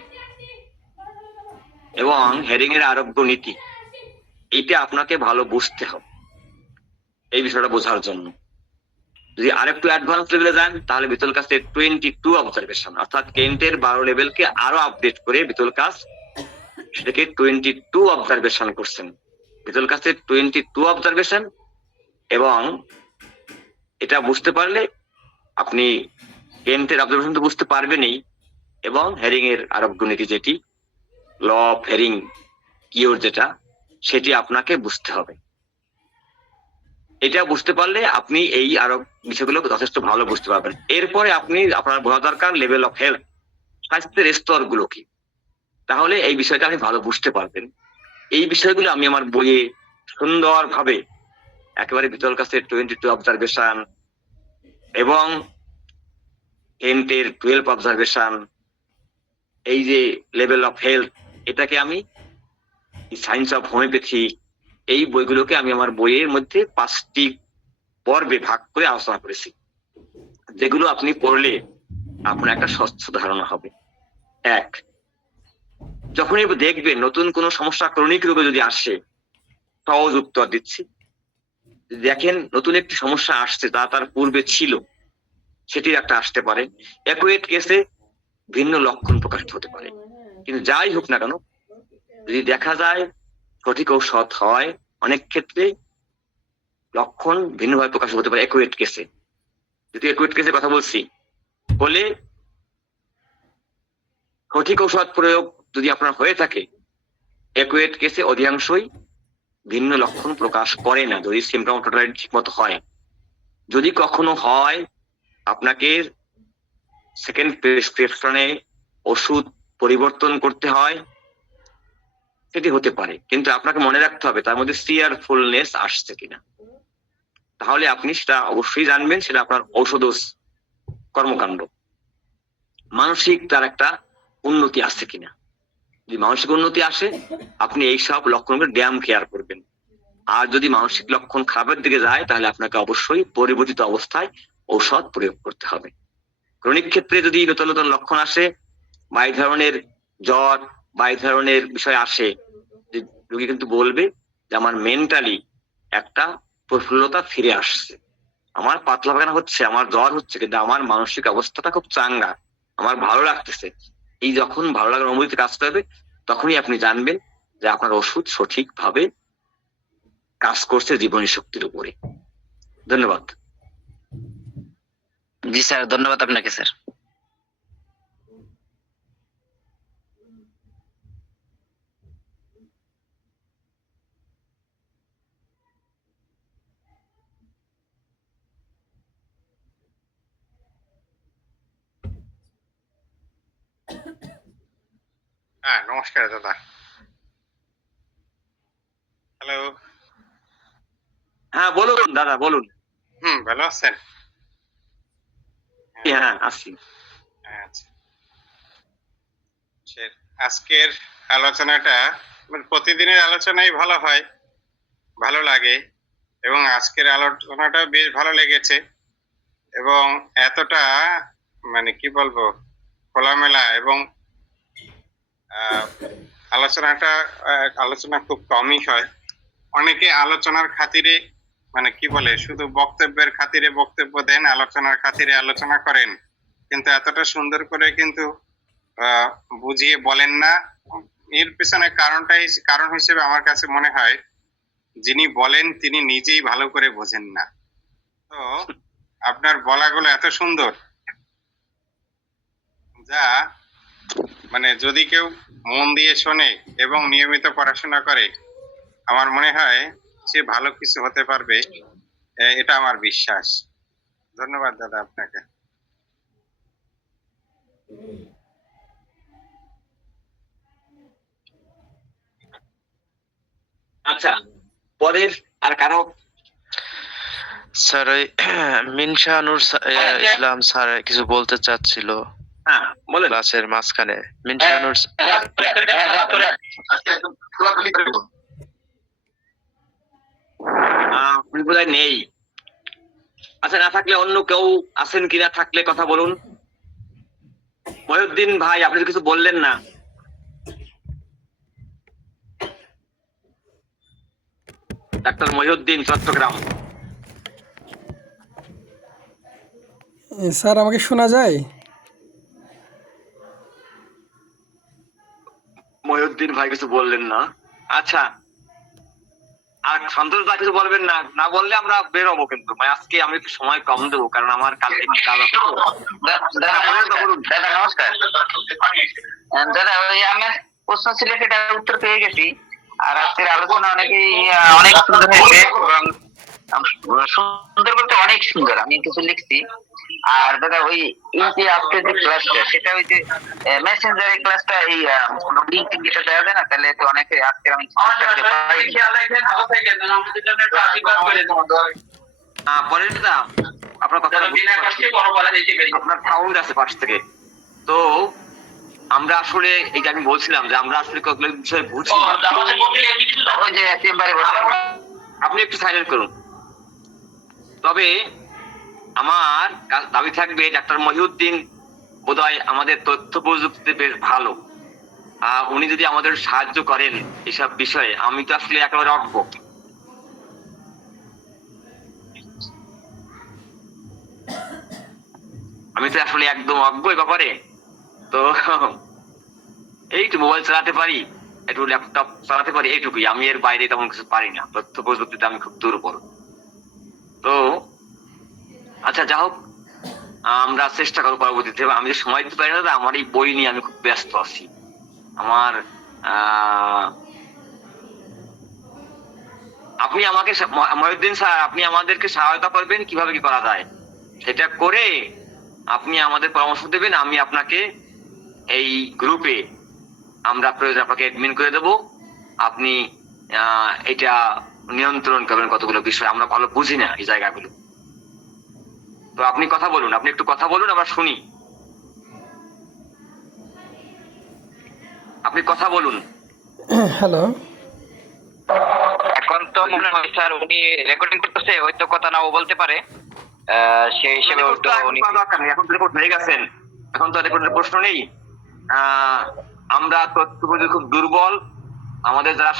এবং হেরিং এর আরোগ্য নীতি, এটা আপনাকে ভালো বুঝতে হবে এই বিষয়টা বোঝার জন্য। যদি আরেকটু অ্যাডভান্স লেভেলে যান তাহলে বিতলকাস্টের 22 অবজারভেশন, অর্থাৎ কেন্টের 12 লেভেলকে আরো আপডেট করে বিতলকাস্ট সেটাকে 22 অবজারভেশন করছেন। বিতলকাস্টের 22 অবজারভেশন, এবং এটা বুঝতে পারলে আপনি কেন্টের অবজারভেশন তো বুঝতে পারবেনই, এবং হেরিং এর আরোগ্য নীতি যেটি ল অফ হেরিং কিওর যেটা, সেটি আপনাকে বুঝতে হবে। এটা বুঝতে পারলে আপনি এই আরো বিষয়গুলো যথেষ্ট ভালো বুঝতে পারবেন। এরপরে আপনার বোঝা দরকার লেভেল অফ হেলথ, স্বাস্থ্যের স্তর গুলো কি, তাহলে এই বিষয়টা আপনি ভালো বুঝতে পারবেন। এই বিষয়গুলো আমি আমার বইয়ে সুন্দরভাবে একেবারে বিতলকাস্টের 22 অবজারভেশন এবং কেন্টের 12 অবজারভেশন, এই যে লেভেল অফ হেলথ, এটাকে আমি সায়েন্স অফ হোমিওপ্যাথি, এই বইগুলোকে আমি আমার বইয়ের মধ্যে 5টি পর্বে ভাগ করে আলোচনা করেছি, যেগুলো আপনি পড়লে আপনার একটা স্বচ্ছ ধারণা হবে। এক, যখনই দেখবেন নতুন কোনো সমস্যা ক্রনিক রোগে যদি আসে, সহজ উত্তর দিচ্ছি, দেখেন নতুন একটি সমস্যা আসছে তা তার পূর্বে ছিল, সেটি একটা আসতে পারে। অ্যাকুয়েট কেসে ভিন্ন লক্ষণ প্রকাশিত হতে পারে, কিন্তু যাই হোক না কেন, যদি দেখা যায় সঠিক ঔষধ হয়, অনেক ক্ষেত্রে লক্ষণ ভিন্নভাবে প্রকাশ হতে পারে। অ্যাকুয়েট কেসে, যদি অ্যাকুয়েট কেসে কথা বলছি বলে সঠিক ঔষধ প্রয়োগ যদি আপনার হয়ে থাকে, অ্যাকুয়েট কেসে অধিকাংশই ভিন্ন লক্ষণ প্রকাশ করে না যদি সিমটমটা ঠিক মতো হয়। যদি কখনো হয়, আপনাকে সেকেন্ড প্রেসক্রিপশনে ওষুধ পরিবর্তন করতে হয়, সেটি হতে পারে, কিন্তু আপনাকে মনে রাখতে হবে তার মধ্যে সিয়ারফুলনেস আসছে কিনা, তাহলে আপনি সেটা অবশ্যই জানবেন সেটা আপনার ঔষধ কর্মকাণ্ড। মানসিক তার একটা উন্নতি আসছে কিনা, যদি মানসিক উন্নতি আসে আপনি এইসব লক্ষণকে ড্যাম কেয়ার করবেন। আর যদি মানসিক লক্ষণ খারাপের দিকে যায় তাহলে আপনাকে অবশ্যই পরিবর্তিত অবস্থায় ঔষধ প্রয়োগ করতে হবে। ক্রনিক ক্ষেত্রে যদি নতুন নতুন লক্ষণ আসে বা এই ধরনের জ্বর বা এই ধরনের বিষয় আসে, রোগী কিন্তু বলবে যে আমার মেন্টালি একটা প্রফুল্লতা ফিরে আসছে, আমার পাতলা পায়খানা হচ্ছে, আমার জ্বর হচ্ছে, কিন্তু আমার মানসিক অবস্থাটা খুব চাঙ্গা, আমার ভালো লাগতেছে। এই যখন ভালো লাগার অনুভূতি কাজ করবে তখনই আপনি জানবেন যে আপনার ওষুধ সঠিকভাবে কাজ করছে জীবনী শক্তির উপরে। ধন্যবাদ। জি স্যার, ধন্যবাদ আপনাকে স্যার। হ্যাঁ, নমস্কার দাদা। হ্যালো। হ্যাঁ বলুন দাদা, বলুন। ভালো আছেন? হ্যাঁ আসি। আচ্ছা। আজকের আলোচনাটা প্রতিদিনের আলোচনাই ভালো হয়, ভালো লাগে, এবং আজকের আলোচনাটা বেশ ভালো লেগেছে, এবং এতটা মানে কি বলবো, খোলামেলা, এবং আলোচনা খুব কমই হয়। অনেকে আলোচনার খাতিরে মানে কি বলে, শুধু বক্তব্যের খাতিরে বক্তব্য দেন, আলোচনার খাতিরে আলোচনা করেন, কিন্তু এতটা সুন্দর করে কিন্তু বুঝিয়ে বলেন না। এর পেছনে কারণ হিসেবে আমার কাছে মনে হয় যিনি বলেন তিনি নিজেই ভালো করে বোঝেন না। তো আপনার বলাগুলো এত সুন্দর, যা মানে যদি কেউ মন দিয়ে শোনে এবং নিয়মিত পড়াশোনা করে, আমার মনে হয় সে ভালো কিছু হতে পারবে, এটা আমার বিশ্বাস। ধন্যবাদ দাদা আপনাকে। আচ্ছা, পরের আর কারো? স্যার ওই মিনশানুর ইসলাম স্যার কিছু বলতে চাচ্ছিল হ্যাঁ বলেন। ক্লাসের মাঝখানে। মিনশানুর বোধহয় নেই। আচ্ছা, না থাকলে অন্য কেউ আছেন কিনা, থাকলে কথা বলুন। মহিউদ্দিন ভাই, আপনি তো কিছু বললেন না। ডাক্তার মহিউদ্দিন, চট্টগ্রাম। স্যার আমাকে শোনা যায়? মহিউদ্দিন ভাই কিছু বললেন না। আচ্ছা, আর সন্তোষ দা কিছু বলবেন না? না বললে আমরা বেরোবো, কিন্তু আজকে আমি একটু সময় কম দেবো, কারণ আমার কালকে একটু কাজ আছে। দাদা নমস্কার। দাদা ওই আমার প্রশ্ন ছিল, সেটা উত্তর পেয়ে গেছি। আর আজকের আলোচনা অনেক সুন্দর হয়েছে, এবং সুন্দর বলতে অনেক সুন্দর। আমি কিছু লিখছি। আর দাদা ওই এই যে আজকের যে ক্লাসটা, সেটা ওই যে মেসেঞ্জারের ক্লাসটা, এই লিঙ্ক যেটা দেওয়া যায় না, তাহলে তো অনেকে আজকে আমি পরেরটা আপনার কথা, আপনার সাউন্ড আছে পাশ থেকে। তো আমরা আসলে এই যে আমি বলছিলাম যে আমরা আসলে কয়েকগুলো বিষয় বুঝি। আপনি একটু সাইলেন্ট করুন। তবে আমার দাবি থাকবে, ডাক্তার মহিউদ্দিন বোধহয় আমাদের তথ্য প্রযুক্তিতে বেশ ভালো। উনি যদি আমাদের সাহায্য করেন এসব বিষয়ে, আমি তো আসলে একেবারে অজ্ঞ। আমি তো আসলে একদম অজ্ঞ এ ব্যাপারে। তো এইটু মোবাইল চালাতে পারি, একটু ল্যাপটপ চালাতে পারি, এইটুকুই। আমি এর বাইরে তেমন কিছু পারি না। তথ্য প্রযুক্তিতে আমি খুব দুর্বল। তো আচ্ছা, যা হোক, আমরা চেষ্টা করবো পরবর্তীতে। আমি যে সময় দিতে পারি না, আমার এই বই নিয়ে আমি খুব ব্যস্ত আছি। আমার আপনি আমাকে, মহিউদ্দিন স্যার, আপনি আমাদেরকে সহায়তা করবেন কিভাবে কি করা যায়, সেটা করে আপনি আমাদের পরামর্শ দেবেন। আমি আপনাকে এই গ্রুপে আমরা প্রয়োজন আপনাকে অ্যাডমিন করে দেবো। আপনি এটা নিয়ন্ত্রণ করবেন কতগুলো বিষয়, আমরা ভালো বুঝি না এই জায়গাগুলো। তো আপনি কথা বলুন, আপনি একটু কথা বলুন, আমরা শুনি। আপনি কথা বলুন। হ্যালো। এখন তো মনে হয় স্যার উনি রেকর্ডিং করতেছে, হয়তো কথা নাও বলতে পারে। সেই হিসেবে এখন তো রেকর্ড হয়ে গেছেন, এখন তো রেকর্ডের প্রশ্ন নেই। আমরা তথ্য প্রযুক্তি খুব দুর্বল। আমাদের যারা